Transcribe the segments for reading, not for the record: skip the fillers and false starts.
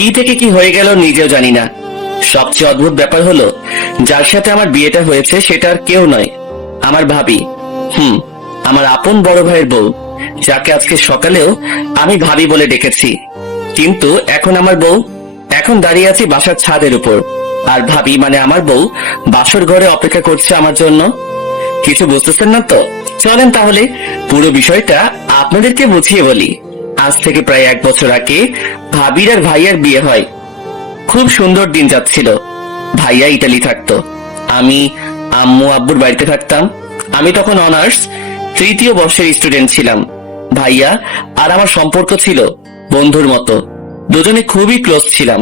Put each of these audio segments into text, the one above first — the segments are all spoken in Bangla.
কি থেকে কি হয়ে গেল নিজেও জানি না। সবচেয়ে অদ্ভুত ব্যাপার হলো, যার সাথে আমার বিয়েটা হয়েছে সেটা আর কেউ নয়, আমার ভাবি। আমার আপন বড় ভাইয়ের বউ, যাকে আজকে সকালেও আমি ভাবি বলে ডেকেছি। কিন্তু এখন আমার বউ, এখন দাঁড়িয়ে আছি বাসার ছাদের উপর, আর ভাবি মানে আমার বউ বাসর ঘরে অপেক্ষা করছে আমার জন্য। কিছু বুঝতেছেন না তো? চলেন তাহলে পুরো বিষয়টা আপনাদেরকে বুঝিয়ে বলি। আজ থেকে প্রায় 1 বছর আগে ভাবির আর ভাইয়ার বিয়ে হয়। খুব সুন্দর দিন যাচ্ছিল। ভাইয়া ইটালি থাকতো, আমি আম্মু আব্বুর বাড়িতে থাকতাম। আমি তখন অনার্স 3য় বর্ষের স্টুডেন্ট ছিলাম। ভাইয়া আর আমার সম্পর্ক ছিল বন্ধুর মতো, দুজনে খুবই ক্লোজ ছিলাম।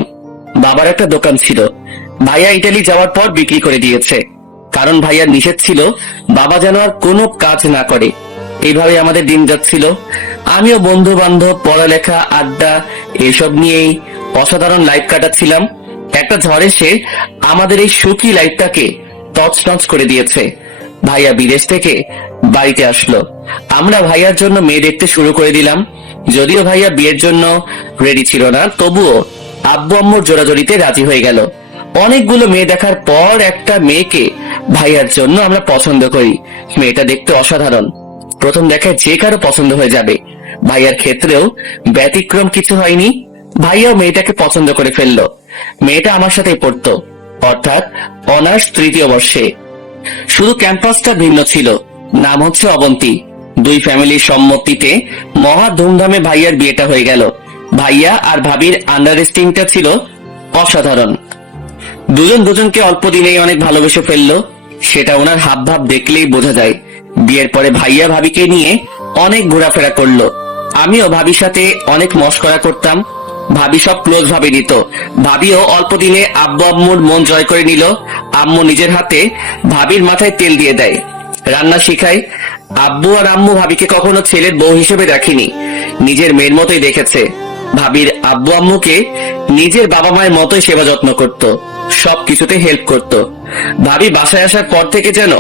বাবার একটা দোকান ছিল, ভাইয়া ইটালি যাওয়ার পর বিক্রি করে দিয়েছে, কারণ ভাইয়ার নিষেধ ছিল বাবা যেন আর কোনো কাজ না করে। এইভাবে আমাদের দিন যাচ্ছিল। আমিও বন্ধু বান্ধব, পড়ালেখা, আড্ডা এসব নিয়েই অসাধারণ লাইফ কাটাচ্ছিলাম। একটা ঝড় এসে আমাদের এই সুখী লাইফটাকে তছনছ করে দিয়েছে। ভাইয়া বিদেশ থেকে বাড়িতে আসলো। আমরা ভাইয়ার জন্য মেয়ে দেখতে শুরু করে দিলাম। যদিও ভাইয়া বিয়ের জন্য রেডি ছিল না, তবুও আব্বু আম্মুর জোরাজোরিতে রাজি হয়ে গেল। অনেকগুলো মেয়ে দেখার পর একটা মেয়েকে ভাইয়ার জন্য আমরা পছন্দ করি। মেয়েটা দেখতে অসাধারণ, প্রথম দেখায় যে কারো পছন্দ হয়ে যাবে। ভাইয়ার ক্ষেত্রেও ব্যতিক্রম কিছু হয়নি। ভাইয়াও মেয়েটাকে পছন্দ করে ফেললো। মেয়েটা আমার সাথেই পড়তো, অর্থাৎ অনার্স 3য় বর্ষে। শুধু ক্যাম্পাসটা ভিন্ন ছিল, নাম হচ্ছে অবন্তী। দুই ফ্যামিলির সম্মতিতে মহা ধুমধামে ভাইয়ার বিয়েটা হয়ে গেল। ভাইয়া আর ভাবির আন্ডারস্ট্যান্ডিংটা ছিল অসাধারণ। দুজন দুজনকে অল্প দিনেই অনেক ভালোবেসে ফেললো, সেটা ওনার হাব ভাব দেখলেই বোঝা যায়। বিয়ের পরে ভাইয়া ভাবিকে নিয়ে অনেক ঘোরাফেরা করলো। আমিও ভাবির সাথে অনেক মশকরা করতাম। ভাবি সব ক্লোজ ভাবে নিত। ভাবিও অল্প দিনে আব্বু আম্মুর মন জয় করে নিল। আম্মু নিজের হাতে ভাবির মাথায় তেল দিয়ে দেয়, রান্না শিখায়। আব্বু আর আম্মু ভাবিকে কখনো ছেলের বউ হিসেবে দেখেনি, নিজের মেয়ের মতোই দেখেছে। ভাবির আব্বু আম্মুকে নিজের বাবা মায়ের মতোই সেবা যত্ন করত, সবকিছুতে হেল্প করত। ভাবি বাসায় আসার পর থেকে যেন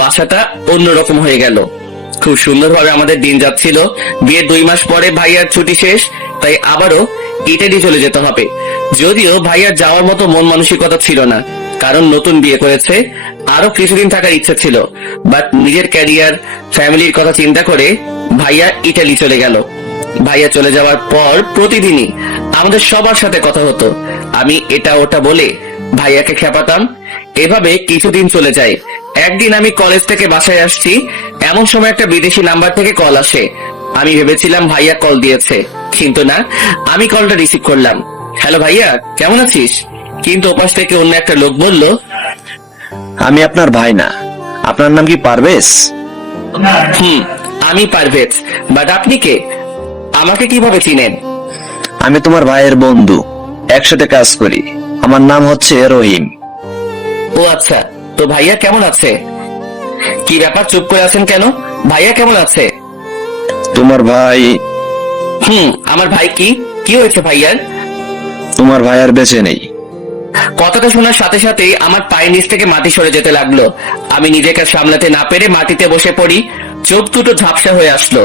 বাসাটা অন্যরকম হয়ে গেল। খুব সুন্দরভাবে আমাদের দিন যাচ্ছিল। বিয়ের 2 মাস পরে ভাইয়ার ছুটি শেষ, তাই আবারও ইটালি চলে যেতে হবে। যদিও ভাইয়ার যাওয়ার মতো মন মানসিকতা ছিল না, কারণ নতুন বিয়ে করেছে, আরো কিছুদিন থাকার ইচ্ছা ছিল। বাট নিজের ক্যারিয়ার, ফ্যামিলির কথা চিন্তা করে ভাইয়া ইটালি চলে গেল। ভাইয়া চলে যাওয়ার পর প্রতিদিনই আমাদের সবার সাথে কথা হতো। আমি এটা ওটা বলে ভাইয়াকে খেপাতাম। এভাবে কিছুদিন চলে যায়। একদিন আমি কলেজ থেকে বাসায় আসছি, এমন সময় একটা বিদেশি নাম্বার থেকে কল আসে। আমি ভেবেছিলাম ভাইয়া কল দিয়েছে, কিন্তু না। আমি কলটা রিসিভ করলাম। হ্যালো ভাইয়া, কেমন আছিস? কিন্তু ওপাশ থেকে অন্য একটা লোক বলল, আমি আপনার ভাই না, আপনার নাম কি পারভেজ? আমি পারভেজ। বাট আপনি কে? আমাকে কিভাবে চিনেন? আমি তোমার ভাইয়ের বন্ধু, একসাথে কাজ করি। আমার নাম হচ্ছে রহিম। ও আচ্ছা, তো ভাইয়া কেমন আছে? কি ব্যাপার, চুপ করে আছেন কেন? ভাইয়া কেমন আছে? তোমার ভাই? আমার ভাই কি হয়েছে ভাইয়ার? তোমার ভাই আর বেঁচে নেই। কথাটা শোনার সাথে সাথেই আমার পায়ের নিচ থেকে মাটি সরে যেতে লাগলো। আমি নিজেকে সামলাতে না পেরে মাটিতে বসে পড়ি। চোখ দুটো ঝাপসা হয়ে আসলো।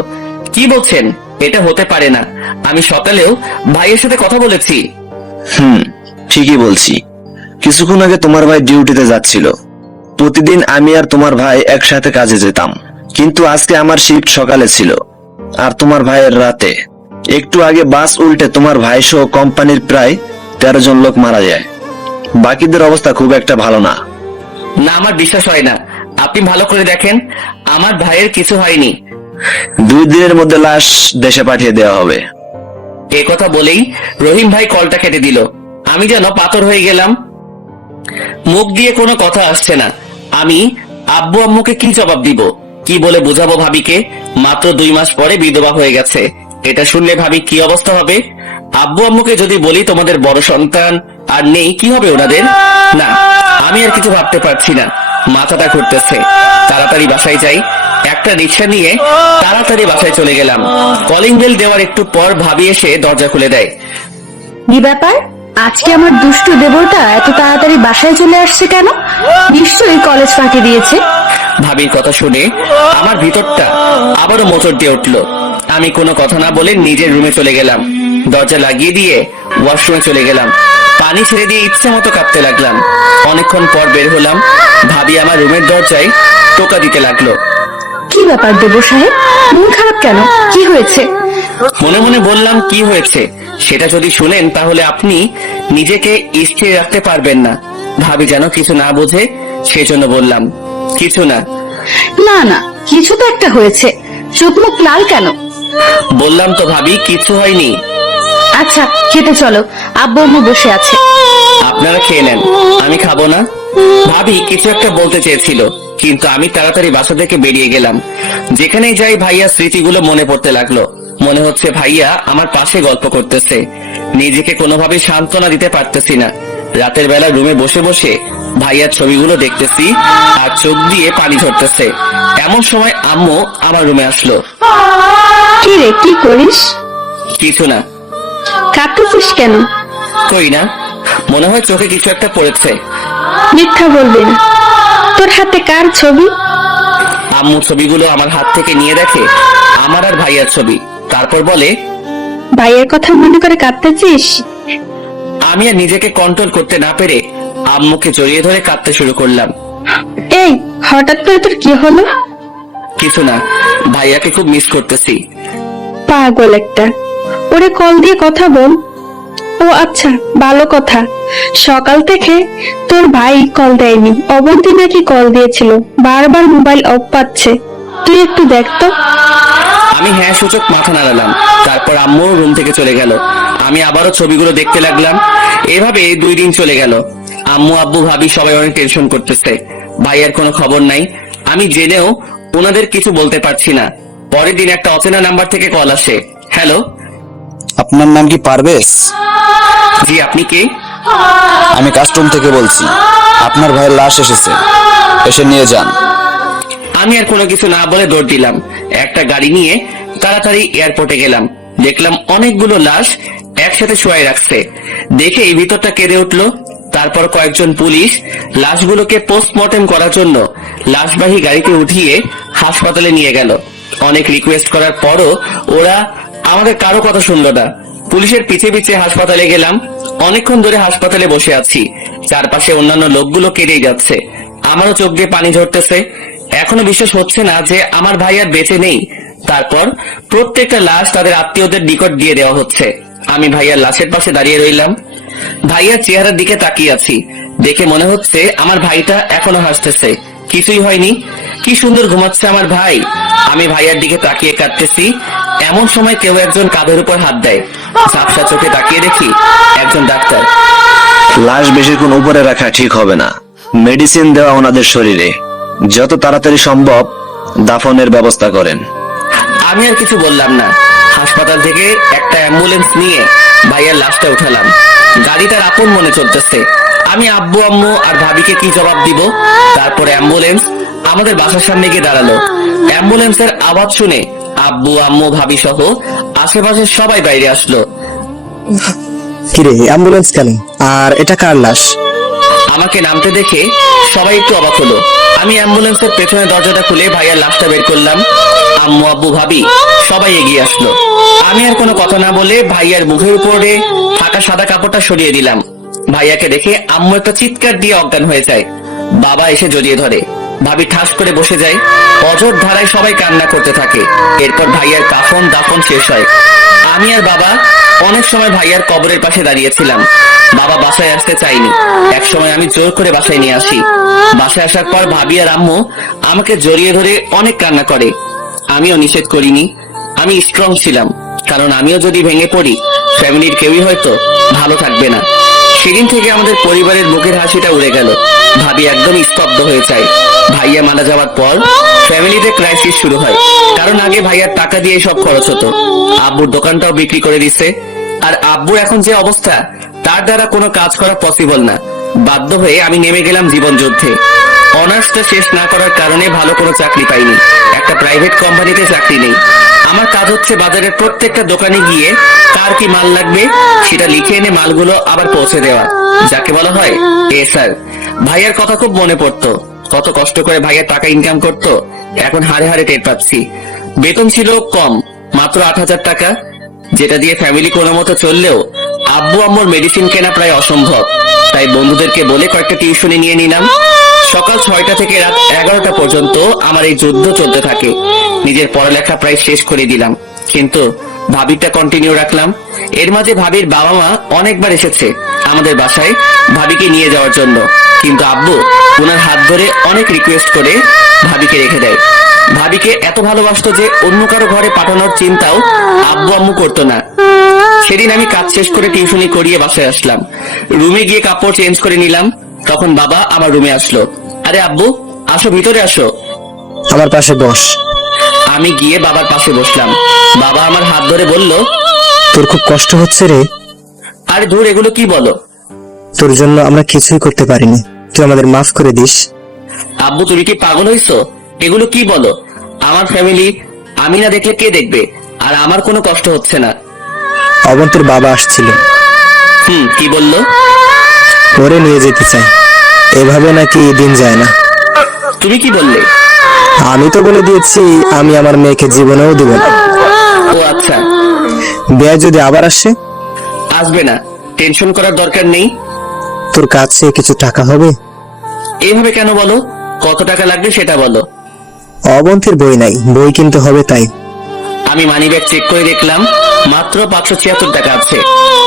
কি বলছেন? এটা হতে পারে না। আমি সকালেও ভাইয়ের সাথে কথা বলেছি। ঠিকই বলছি। কিছুক্ষণ আগে তোমার ভাই ডিউটিতে যাচ্ছিল। প্রতিদিন আমি আর তোমার ভাই একসাথে কাজে যেতাম, কিন্তু আজকে আমার শিফট সকালে ছিল আর তোমার ভাইয়ের রাতে। একটু আগে বাস উল্টে তোমার ভাই সহ কোম্পানির প্রায় 13 জন লোক মারা যায়। বাকিদের অবস্থা খুব একটা ভালো না। না, আমার বিশ্বাস হয় না। আপনি ভালো করে দেখেন, আমার ভাইয়ের কিছু হয়নি। 2 দিনের মধ্যে লাশ দেশে পাঠিয়ে দেওয়া হবে। এ কথা বলেই রহিম ভাই কলটা কেটে দিল। আমি যেন পাথর হয়ে গেলাম। মুখ দিয়ে কোনো কথা আসছে না। আমি আব্বু আম্মুকে কি জবাব দিব? কি বলে বোঝাবো ভাবিকে? মাত্র 2 মাস পরে বিধবা হয়ে গেছে। এটা শুনলে ভাবি কি অবস্থা হবে? আব্বু আম্মুকে যদি বলি তোমাদের বড় সন্তান আর নেই, কি হবে ওনাদের? না, আমি আর কিছু ভাবতে পারছি না, মাথাটা ঘুরতেছে। তাড়াতাড়ি বাসায় যাই। একটা রিক্সা নিয়ে তাড়াতাড়ি বাসায় চলে গেলাম। কলিং বেল দেওয়ার একটু পর ভাবি এসে দরজা খুলে দেয়। কি ব্যাপার, আজকে আমার দুষ্টু দেবরটা এত তাড়াতাড়ি বাসায় চলে আসছে কেন? নিশ্চয়ই কলেজ ফাঁকি দিয়েছে। ভাবির কথা শুনে আমার ভিতরটা আবারও মোচড় দিয়ে উঠলো। আমি কোনো কথা না বলে নিজের রুমে চলে গেলাম। দরজা লাগিয়ে দিয়ে ওয়াশরুমে চলে গেলাম। পানি ছেড়ে দিয়ে ইচ্ছে মতো কাঁপতে লাগলাম। অনেকক্ষণ পর বের হলাম। ভাবি আমার রুমের দরজায় টোকা দিতে লাগলো। কি ব্যাপার দেবর সাহেব, মন খারাপ কেন? কি হয়েছে? মনে মনে বললাম, কি হয়েছে সেটা যদি শুনেন তাহলে আপনি নিজেকে স্থির রাখতে পারবেন না। ভাবি যেন কিছু না বোঝে, সেজন্য বললাম, কিছু না। না না, কিছু তো একটা হয়েছে, চোখ মুখ লাল কেন? বললাম তো ভাবি, কিছু হয়নি। আচ্ছা খেতে চলো, আব্বু আম্মু বসে আছে। আপনারা খেয়ে নেন, আমি খাবো না। ভাবি কিছু একটা বলতে চেয়েছিল, কিন্তু আমি তাড়াতাড়ি বাসা থেকে বেরিয়ে গেলাম। যেখানেই যাই ভাইয়া স্মৃতিগুলো মনে পড়তে লাগলো। মনে হচ্ছে ভাইয়া আমার পাশে গল্প করতেছে। নিজেকে কোনোভাবে সান্ত্বনা দিতে পারতেছি না। রাতের বেলা রুমে বসে বসে ভাইয়ার ছবিগুলো দেখতেছি আর চোখ দিয়ে পানি ঝরতেছে। এমন সময় আম্মু আমার রুমে আসলো। কি রে, কি করিস? কিছু না। কাঁদতেছিস কেন? কই না, মনে হয় চোখে কিছু একটা পড়েছে। মিথ্যা বলবি না। তোর হাতে কার ছবি? আম্মু ছবিগুলো আমার হাত থেকে নিয়ে দেখে আমার আর ভাইয়ার ছবি, তারপর বলে, ভাইয়ের কথা মনে করে কাঁদতেছিস? আমি আর নিজেকে কন্ট্রোল করতে না পেরে আম্মুকে জড়িয়ে ধরে কাঁদতে শুরু করলাম। এই হঠাৎ করে তোর কি হলো? কিছু না, ভাইয়াকে খুব মিস করতেছি। পাগল একটা, ওরে কল দিয়ে কথা বল। ও আচ্ছা, ভালো কথা। সকাল থেকে তোর ভাই কল দেয়নি, অবন্তী নাকি কল দিয়েছিল, বারবার মোবাইল অফ পাচ্ছে। তুই একটু দেখ তো। আমি হ্যাঁ সূচক মাথা নাড়ালাম। তারপর আম্মু রুম থেকে চলে গেল। আমি আবারও ছবিগুলো দেখতে লাগলাম। এভাবে 2 দিন চলে গেল। আম্মু আব্বু ভাবি সবাই অনেক টেনশন করতেছে। ভাইয়ার কোনো খবর নাই। আমি জেনেও ওনাদের কিছু বলতে পারছি না। পরের দিন একটা অচেনা নাম্বার থেকে কল আসে। হ্যালো। আপনার নাম কি পারভেজ? জি, আপনি কে? আমি কাস্টম থেকে বলছি। আপনার ভাইয়ের লাশ এসেছে, এসে নিয়ে যান। আমি আর কোনো কিছু না বলে দৌড় দিলাম। একটা গাড়ি নিয়ে তাড়াতাড়ি এয়ারপোর্টে গেলাম। দেখলাম অনেকগুলো লাশ একসাথে শোয়াই রাখছে। দেখে এই ভিতরটা কেঁদে উঠলো। তারপর কয়েকজন পুলিশ লাশগুলোকে পোস্টমর্টেম করার জন্য লাশবাহী গাড়িতে উঠিয়ে হাসপাতালে নিয়ে গেল। অনেক রিকোয়েস্ট করার পরও ওরা আমাদের কারো কথা শুনলো না। পুলিশের পিছে পিছে হাসপাতালে গেলাম। অনেকক্ষণ ধরে হাসপাতালে বসে আছি। চারপাশে অন্যান্য লোকগুলো কেঁদেই যাচ্ছে। আমারও চোখ দিয়ে পানি ঝরতেছে। এখনো বিশ্বাস হচ্ছে না যে আমার ভাই আর বেঁচে নেই। তারপর প্রত্যেকটা লাশ তাদের আত্মীয়দের নিকট দিয়ে দেওয়া হচ্ছে। আমি ভাইয়ার লাশের পাশে দাঁড়িয়ে রইলাম। ভাইয়ার চেহারার দিকে তাকিয়ে আছি। দেখে মনে হচ্ছে আমার ভাইটা এখনো হাসতেছে, কিছুই হয়নি। কি সুন্দর ঘুমাচ্ছে আমার ভাই। আমি ভাইয়ার দিকে তাকিয়ে কাঁদতেছি। এমন সময় কেউ একজন কাঁধের উপর হাত দেয়। ঝাপসা চোখে তাকিয়ে দেখি একজন ডাক্তার। লাশ বেশিক্ষণ উপরে রাখা ঠিক হবে না। মেডিসিন দেওয়া ওনাদের শরীরে। যত তাড়াতাড়ি সম্ভব দাফনের ব্যবস্থা করেন। আমি আর কিছু বললাম না। হাসপাতাল থেকে একটা অ্যাম্বুলেন্স নিয়ে ভাইয়ার লাশটা উঠালাম। গাড়ি তার আপন মনে চলতেছে। আমি আব্বু আম্মু আর ভাবিকে কি জবাব দিব? তারপরে অ্যাম্বুলেন্স আমাদের বাসার সামনে গিয়ে দাঁড়ালো। অ্যাম্বুলেন্সের আওয়াজ শুনে আব্বু আম্মু ভাবি সহ আশেপাশের সবাই বাইরে আসলো। কিরে, অ্যাম্বুলেন্স কেন? আর এটা কার লাশ? আমাকে নামতে দেখে সবাই একটু অবাক হলো। আমি অ্যাম্বুলেন্সের পেছনে দরজাটা খুলে ভাইয়ার লাশটা বের করলাম। আম্মু আব্বু ভাবি সবাই এগিয়ে আসলো। আমি আর কোনো কথা না বলে ভাইয়ার মুখের উপরে থাকা সাদা কাপড়টা সরিয়ে দিলাম। ভাইয়াকে দেখে আম্মু একটা চিৎকার দিয়ে অজ্ঞান হয়ে যায়। বাবা এসে জড়িয়ে ধরে। ভাবি ঠাস করে বসে যায়। অঝোর ধারায় সবাই কান্না করতে থাকে। এরপর ভাইয়ার কাফন দাফন শেষ হয়। আমি আর বাবা অনেক সময় ভাইয়ার কবরের পাশে দাঁড়িয়েছিলাম। বাবা বাসায় আসতে চাইনি। এক সময় আমি জোর করে বাসায় নিয়ে আসি। বাসায় আসার পর ভাবি আর আম্মু আমাকে জড়িয়ে ধরে অনেক কান্না করে। আমিও নিষেধ করিনি। আমি স্ট্রং ছিলাম, কারণ আমিও যদি ভেঙে পড়ি ফ্যামিলির কেউই হয়তো ভালো থাকবে না। সেদিন থেকে আমাদের পরিবারের মুখের হাসিটা উড়ে গেল। ভাবি একদম স্তব্ধ হয়ে যায়। ভাইয়া মারা যাওয়ার পর ফ্যামিলিতে ক্রাইসিস শুরু হয়, কারণ আগে ভাইয়ার টাকা দিয়ে সব খরচ হতো। আব্বুর দোকানটাও বিক্রি করে দিছে। আর আব্বুর এখন যে অবস্থা, তার দ্বারা কোনো কাজ করা পসিবল না। বাধ্য হয়ে আমি নেমে গেলাম জীবন যুদ্ধে। অনার্সটা শেষ না করার কারণে ভালো কোনো চাকরি পাইনি। একটা প্রাইভেট কোম্পানিতে চাকরি নেই। আমার কাজ হচ্ছে বাজারের প্রত্যেকটা দোকানে গিয়ে কার কি মাল লাগবে সেটা লিখে এনে মালগুলো আবার পৌঁছে দেওয়া, যাকে বলা হয় স্যার। ভাইয়ার কথা খুব মনে পড়তো। কত কষ্ট করে ভাইয়া টাকা ইনকাম করতো, এখন হাড়ে হাড়ে টের পাচ্ছি। বেতন ছিল কম, মাত্র 8,000 টাকা। যেটা দিয়ে ফ্যামিলি কোনো মতো চললেও আব্বু আম্মুর মেডিসিন কেনা প্রায় অসম্ভব। তাই বন্ধুদেরকে বলে কয়েকটা টিউশনি নিয়ে নিলাম। সকাল 6টা থেকে রাত 11টা পর্যন্ত আমার এই যুদ্ধ চলতে থাকে। নিজের পড়ালেখা প্রায় শেষ করে দিলাম, কিন্তু ভাবিটা কন্টিনিউ রাখলাম। এর মাঝে ভাবির বাবা মা অনেকবার এসেছে আমাদের বাসায় ভাবিকে নিয়ে যাওয়ার জন্য, কিন্তু আব্বু ওনার হাত ধরে অনেক রিকোয়েস্ট করে ভাবিকে রেখে দেয়। ভাবিকে এত ভালোবাসতো যে অন্য কারো ঘরে পাঠানোর চিন্তাও আব্বু আম্মু করতো না। সেদিন আমি কাজ শেষ করে টিউশনি করিয়ে বাসায় আসলাম। রুমে গিয়ে কাপড় চেঞ্জ করে নিলাম। তখন বাবা আমার রুমে আসলো। আরে আব্বু, আসো, ভিতরে আসো। আমার পাশে বস। আমি গিয়ে বাবার পাশে বসলাম। বাবা আমার হাত ধরে বলল, তোর খুব কষ্ট হচ্ছে রে। আরে ধুর, এগুলো কি বলো? তোর জন্য আমরা কিছুই করতে পারিনি, তুই আমাদের মাফ করে দিস। আব্বু, তুমি কি পাগল হইছো? এগুলো কি বলো? আমার ফ্যামিলি আমি না দেখলে কে দেখবে? আর আমার কোনো কষ্ট হচ্ছে না। অবন্তীর বাবা আসছিল, কি বললো? ওরে নিয়ে যেতে চাই। এভাবে নাকি দিন যায় না। তুমি কি বললে? আমি তো বলে দিয়েছি আমি আমার মেয়েকে জীবনেও দিব না। ও আচ্ছা। বিয়ে যদি আবার আসে? আসবে না, টেনশন করার দরকার নেই। তোর কাছে কিছু টাকা হবে? এইভাবে কেন বলো? কত টাকা লাগবে সেটা বলো। অবন্তীর বই নাই, বই কিনতে হবে তাই। আমি মানিব্যাগ চেক করে দেখলাম মাত্র 576 টাকা আছে,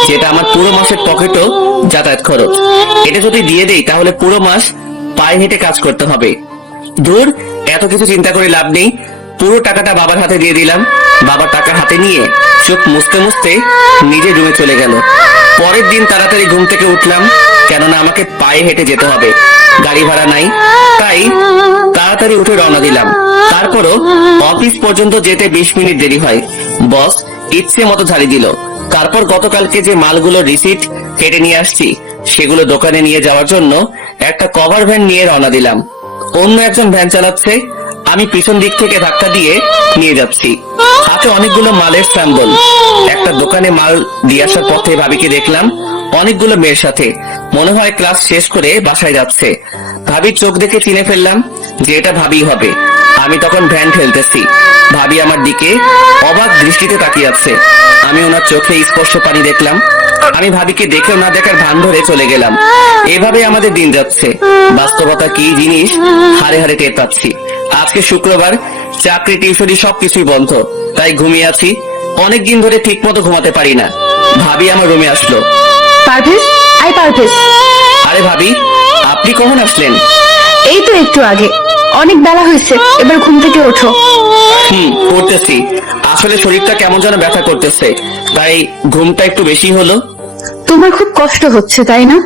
যেটা আমার পুরো মাসের পকেটও যাতায়াত খরচ। এটা যদি দিয়ে দেই তাহলে পুরো মাস পায়ে হেঁটে কাজ করতে হবে। দূর, এত কিছু চিন্তা করে লাভ নেই। পুরো টাকাটা বাবার হাতে দিয়ে দিলাম। বাবা টাকা হাতে নিয়ে চোখ মুছতে মুছতে নিজের রুমে চলে গেল। পরের দিন তাড়াতাড়ি ঘুম থেকে উঠলাম, কেননা আমাকে পায়ে হেঁটে যেতে হবে, গাড়ি ভাড়া নাই। তাই তাড়াতাড়ি উঠে রওনা দিলাম। তারপরও অফিস পর্যন্ত যেতে 20 মিনিট দেরি হয়। বস ইচ্ছে মতো ঝাড়ি দিল। তারপর গতকালকে যে মালগুলো রিসিট কেটে নিয়ে আসছি সেগুলো দোকানে নিয়ে যাওয়ার জন্য একটা কভার ভ্যান নিয়ে রওনা দিলাম। অন্য একজন ভ্যান চালাচ্ছে, আমি পিছন দিক থেকে ধাক্কা দিয়ে নিয়ে যাচ্ছি। হাতে অনেকগুলো মালের স্যাম্পল। একটা দোকানে মাল দিয়ে আসার পথে ভাবিকে দেখলাম অনেকগুলো মেয়ের সাথে। মনে হয় ক্লাস শেষ করে বাসায় যাচ্ছে। ভাবির চোখ দেখে চিনে ফেললাম যে এটা ভাবি হবে। আমি তখন ভ্যান ঠেলতেছি। ভাবি আমার দিকে অবাক দৃষ্টিতে তাকিয়ে আছে। আমি ওনার চোখে স্পর্শ পানি দেখলাম। আমি ভাবিকে দেখেও না দেখার ভান ধরে চলে গেলাম। এভাবে আমাদের দিন যাচ্ছে। বাস্তবতা কি জিনিস হারে হারে টের পাচ্ছি। আজকে শুক্রবার, চাকরি টিউশনি সবকিছুই বন্ধ, তাই ঘুমিয়ে আছি। অনেকদিন ধরে ঠিক মতো ঘুমাতে পারি না। ভাবি আমার রুমে আসলো। পারভেজ, আই পারভেজ। আরে ভাবি, আপনি কখন আসলেন? এই তো একটু আগে। অনেক বেলা হয়েছে, এবার ঘুম থেকে ওঠো। করতেছি। আসলে শরীরটা কেমন যেন ব্যথা করতেছে, তাই ঘুমটা একটু বেশি হলো। তোমার খুব কষ্ট হচ্ছে তাই না?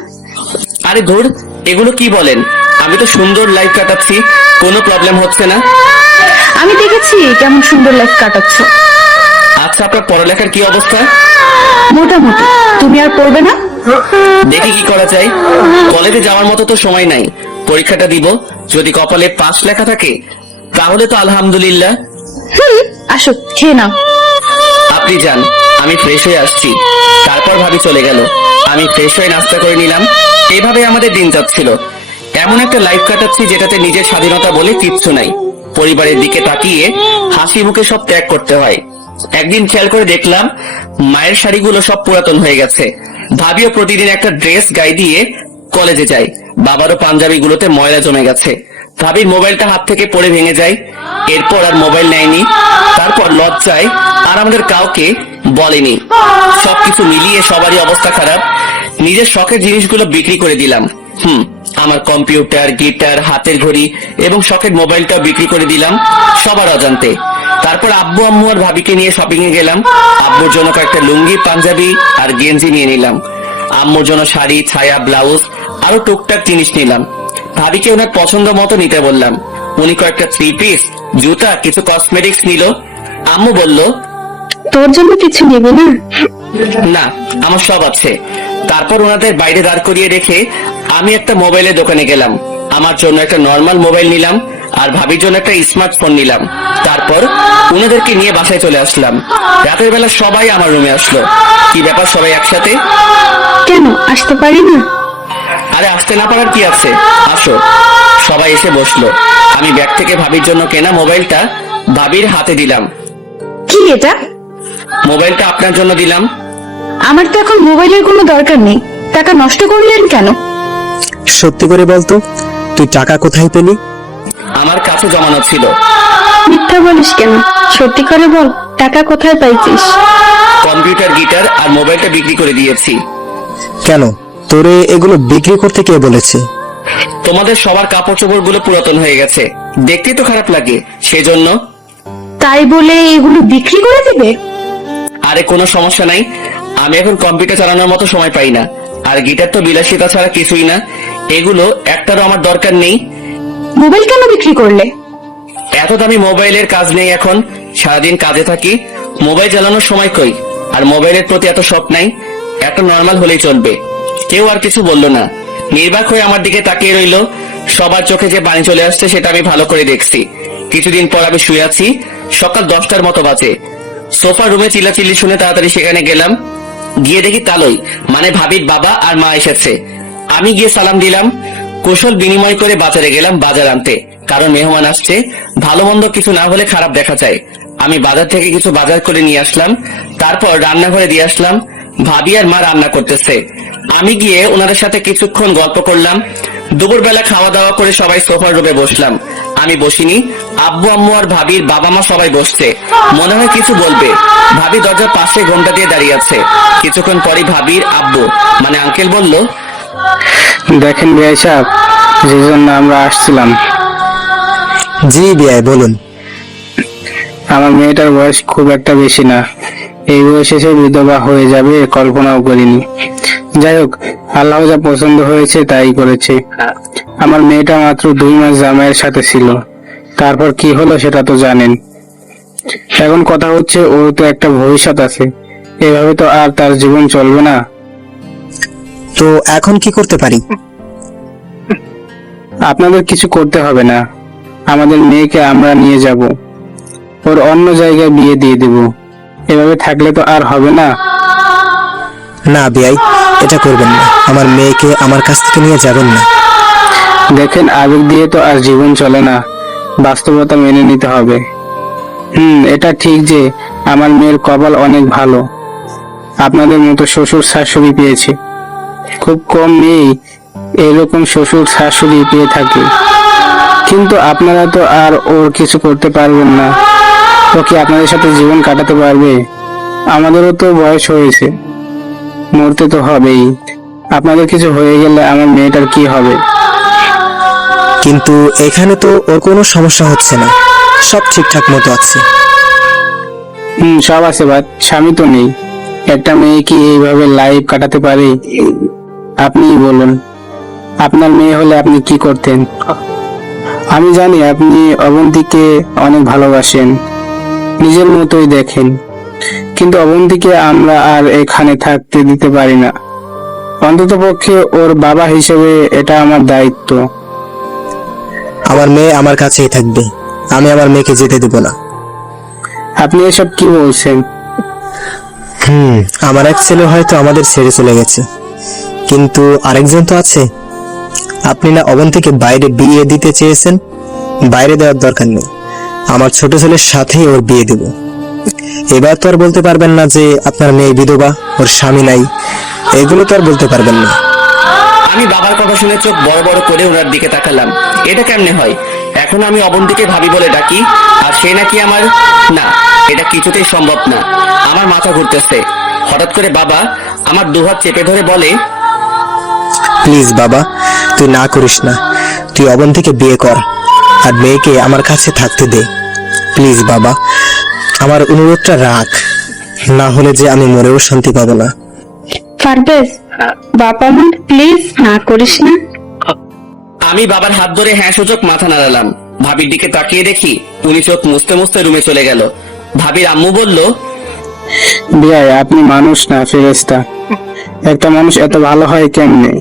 আরে ধুর, এগুলো কি বলেন? আমি তো সুন্দর লাইফ কাটাচ্ছি, কোনো প্রবলেম হচ্ছে না। আমি দেখেছি কেমন সুন্দর লাইফ কাটাচ্ছ। আচ্ছা, আপনার পড়ালেখার কি অবস্থা? মোটামুটি। তুমি আর পড়বে না? দেখি কি করা যায়। কলেজে যাওয়ার মতো তো সময় নাই। পরীক্ষাটা দিব, যদি কপালে পাস লেখা থাকে তাহলে তো আলহামদুলিল্লাহ। আসো, খেয়ে নাও। আপনি যান, আমি ফ্রেশ হয়ে আসছি। তারপর ভাবি চলে গেল। আমি ফ্রেশ হয়ে নাস্তা করে নিলাম। এইভাবে আমাদের দিন যাচ্ছিল। এমন একটা লাইফ কাটাচ্ছি যেটাতে নিজের স্বাধীনতা বলে কিচ্ছু নাই। পরিবারের দিকে তাকিয়ে হাসি মুখে সব ত্যাগ করতে হয়। একদিন খেয়াল করে দেখলাম মায়ের শাড়িগুলো সব পুরাতন হয়ে গেছে। ভাবিও প্রতিদিন একটা ড্রেস গায়ে দিয়ে কলেজে যায়। বাবারও পাঞ্জাবিগুলোতে ময়লা জমে গেছে। ভাবির মোবাইলটা হাত থেকে পড়ে ভেঙে যায়। এরপর আর মোবাইল নেয়নি। তারপর লজ্জায় আর আমাদের কাউকে বলেনি। সবকিছু মিলিয়ে সবারই অবস্থা খারাপ। নিজের শখের জিনিসগুলো বিক্রি করে দিলাম। আমার কম্পিউটার, গিটার, হাতের ঘড়ি এবং শখের মোবাইলটাও বিক্রি করে দিলাম সবার অজান্তে। তারপর আব্বু আম্মু আর ভাবিকে নিয়ে শপিং এ গেলাম। আব্বুর জন্য কয়েকটা লুঙ্গি, পাঞ্জাবি আর গেঞ্জি নিয়ে নিলাম। আম্মুর জন্য শাড়ি, ছায়া, ব্লাউজ আরো টুকটাক জিনিস নিলাম। ভাবিকে ওনার পছন্দ মতো নিতে বললাম। উনি কয়েকটা 3 পিস, জুতা, কিছু কসমেটিক্স নিল। আম্মু বলল, তোর জন্য কিছু নেবে না? না, আমার সব আছে। তারপর ওনাদের বাইরে দাঁড় করিয়ে রেখে আমি একটা মোবাইলের দোকানে গেলাম। আমার জন্য একটা নর্মাল মোবাইল নিলাম আর ভাবির জন্য একটা স্মার্টফোন নিলাম। তারপর ওনাদেরকে নিয়ে বাসায় চলে আসলাম। রাতের বেলা সবাই আমার রুমে আসলো। কি ব্যাপার, সবাই একসাথে? কেন আসতে পারি না? আরে আসতে না পারার কি আছে, আসো। সবাই এসে বসলো। আমি ব্যাগ থেকে ভাবির জন্য কেনা মোবাইলটা ভাবির হাতে দিলাম। কি এটা? মোবাইলটা আপনার জন্য দিলাম। আমার তো এখন মোবাইলের কোনো দরকার নেই, টাকা নষ্ট করলেন কেন? সত্যি করে বলতো, তুই টাকা কোথায় পেলি? আমার কাছে জমানো ছিল। মিথ্যা বলিস কেন? সত্যি করে বল, টাকা কোথায় পাইছিস? কম্পিউটার, গিটার আর মোবাইলটা বিক্রি করে দিয়েছি। কেন, তোরে এগুলো বিক্রি করতে কে বলেছে? তোমাদের সবার কাপড় চোপড় গুলো পুরাতন হয়ে গেছে, দেখতেই তো খারাপ লাগে, সেজন্য। তাই বলে এগুলো বিক্রি করে দিবে? আরে কোনো সমস্যা নাই, আমি এখন কম্পিউটার চালানোর মতো সময় পাই না। আর গিটার তো বিলাসিতা ছাড়া কিছুই না, এগুলো একটারও আমার দরকার নেই। মোবাইল কেন বিক্রি করলে? এত দামি মোবাইলের কাজ নেই এখন, সারাদিন কাজে থাকি, মোবাইল চালানোর সময় কই। আর মোবাইলের প্রতি এত শখ নাই, একটা নর্মাল হলেই চলবে। কেউ আর কিছু বললো না, নির্বাক হয়ে আমার দিকে তাকিয়ে রইলো। সবার চোখে যে পানি চলে আসছে সেটা আমি ভালো করে দেখছি। কিছুদিন পর আমি শুয়ে আছি, সকাল 10টার মতো বাজে। সোফা রুমে চিল্লাচিল্লি শুনে তাড়াতাড়ি সেখানে গেলাম। গিয়ে দেখি তালই, মানে ভাবির বাবা আর মা এসেছে। আমি গিয়ে সালাম দিলাম, কুশল বিনিময় করে বাজারে গেলাম বাজার আনতে, কারণ মেহমান আসছে, ভালো মন্দ কিছু না হলে খারাপ দেখা যায়। আমি বাজার থেকে কিছু বাজার করে নিয়ে আসলাম, তারপর রান্নাঘরে দিয়ে আসলাম। ভাবি আর মা রান্না করতেছে, আমি গিয়ে ওনাদের সাথে কিছুক্ষণ গল্প করলাম। দুপুরবেলা খাওয়া দাওয়া করে সবাই সোফার রুমে বসলাম। আমি বসিনি, আব্বু আম্মু আর ভাবির বাবা মা সবাই বসছে, মনে হয় কিছু বলবে। ভাবি দরজার পাশে ঘোমটা দিয়ে দাঁড়িয়ে আছে। কিছুক্ষণ পরই ভাবির আব্বু মানে আঙ্কেল বলল, দেখেন বিআই সাহেব, যে জন্য আমরা আসছিলাম, জি বিয়াই, বলুন। আমার মেয়েটার বয়স খুব একটা বেশি না, এই বয়সে সে বিধবা হয়ে যাবে কল্পনাও করিনি। যাই হোক, আল্লাহ যা পছন্দ হয়েছে তাই করেছে। আমার মেয়েটা মাত্র 2 মাস জামাইয়ের সাথে ছিল, তারপর কি হলো সেটা তো জানেন। এখন কথা হচ্ছে, ওর তো একটা ভবিষ্যৎ আছে, এভাবে তো আর তার জীবন চলবে না। তো এখন কি করতে পারি? আপনাদের কিছু করতে হবে না, আমাদের মেয়েকে আমরা নিয়ে যাব, ওর অন্য জায়গায় বিয়ে দিয়ে দেব। এভাবে থাকলে তো আর হবে না। না বিয়াই, এটা করবেন না, আমার মেয়েকে আমার কাছ থেকে নিয়ে যাবেন না। দেখেন, আবেগ দিয়ে তো আর জীবন চলে না, বাস্তবতা মেনে নিতে হবে। এটা ঠিক যে আমার মেয়ের কপাল অনেক ভালো, আপনাদের মতো শ্বশুর শাশুড়ি পেয়েছে। খুব কম মেয়েই এরকম শ্বশুর শাশুড়ি পেয়ে থাকে। কিন্তু আপনারা তো আর ওর কিছু করতে পারবেন না, ও কি আপনাদের সাথে জীবন কাটাতে পারবে? আমাদেরও তো বয়স হয়েছে, মরতে তো হবেই। আপনাদের কিছু হয়ে গেলে আমার মেয়েটার কি হবে? কিন্তু এখানে তো ওর কোনো সমস্যা হচ্ছে না, সব ঠিকঠাক মতো আছে। সব আছে, বাট স্বামী তো নেই। একটা মেয়ে কি এইভাবে লাইফ কাটাতে পারে? আপনিই বলুন, আপনার মেয়ে হলে আপনি কি করতেন? আমি জানি আপনি অবন্তীকে অনেক ভালোবাসেন, নিজের মতোই দেখেন, কিন্তু অবন্তীকে আমরা আর এখানে থাকতে দিতে পারি না। অন্তত পক্ষে ওর বাবা হিসেবে এটা আমার দায়িত্ব। আমার মেয়ে আমার কাছেই থাকবে, আমি আমার মেয়েকে যেতে দেব না। আপনি এসব কি বলছেন? আমার এক ছেলে হয়তো আমাদের ছেড়ে চলে গেছে, কিন্তু আরেকজন তো আছে। আপনি না অবন্তীকে বাইরে বিয়ে দিতে চেয়েছেন, বাইরে দেওয়ার দরকার নেই, আমার ছোট ছেলের সাথেই ওর বিয়ে দেব। এবার তো আর বলতে পারবেন না যে আপনার মেয়ে বিধবা, ওর স্বামী নাই, এগুলো তো আর বলতে পারবেন না। আমি বাবার কথা শুনে চোখ বড় বড় করে ওনার দিকে তাকালাম। এটা কেমনে হয়? এখন আমি অবন্তীকে ভাবি বলে ডাকি, আর সে নাকি আমার না, এটা কিছুতেই সম্ভব না। আমার মাথা ঘুরতেছে। হঠাৎ করে বাবা আমার দুহাত চেপে ধরে বলে, প্লিজ বাবা, তুই না করিস না, তুই অবন্তীকে বিয়ে কর আর মেয়েকে আমার কাছে থাকতে দে। প্লিজ বাবা, আমার অনুরোধটা রাখ, না হলে যে আমি মরেও শান্তি পাবো না। পারবেজ, বাবা মা প্লিজ না করিস না। আমি বাবার হাত ধরে হ্যাঁ সূচক মাথা নাড়ালাম। ভাবির দিকে তাকিয়ে দেখি উনি চোখ মুছতে মুছতে রুমে চলে গেল। ভাবির আম্মু বলল, বিয়াই, আপনি মানুষ না ফেরেশতা। একটা মানুষ এত ভালো হয় কেমনে?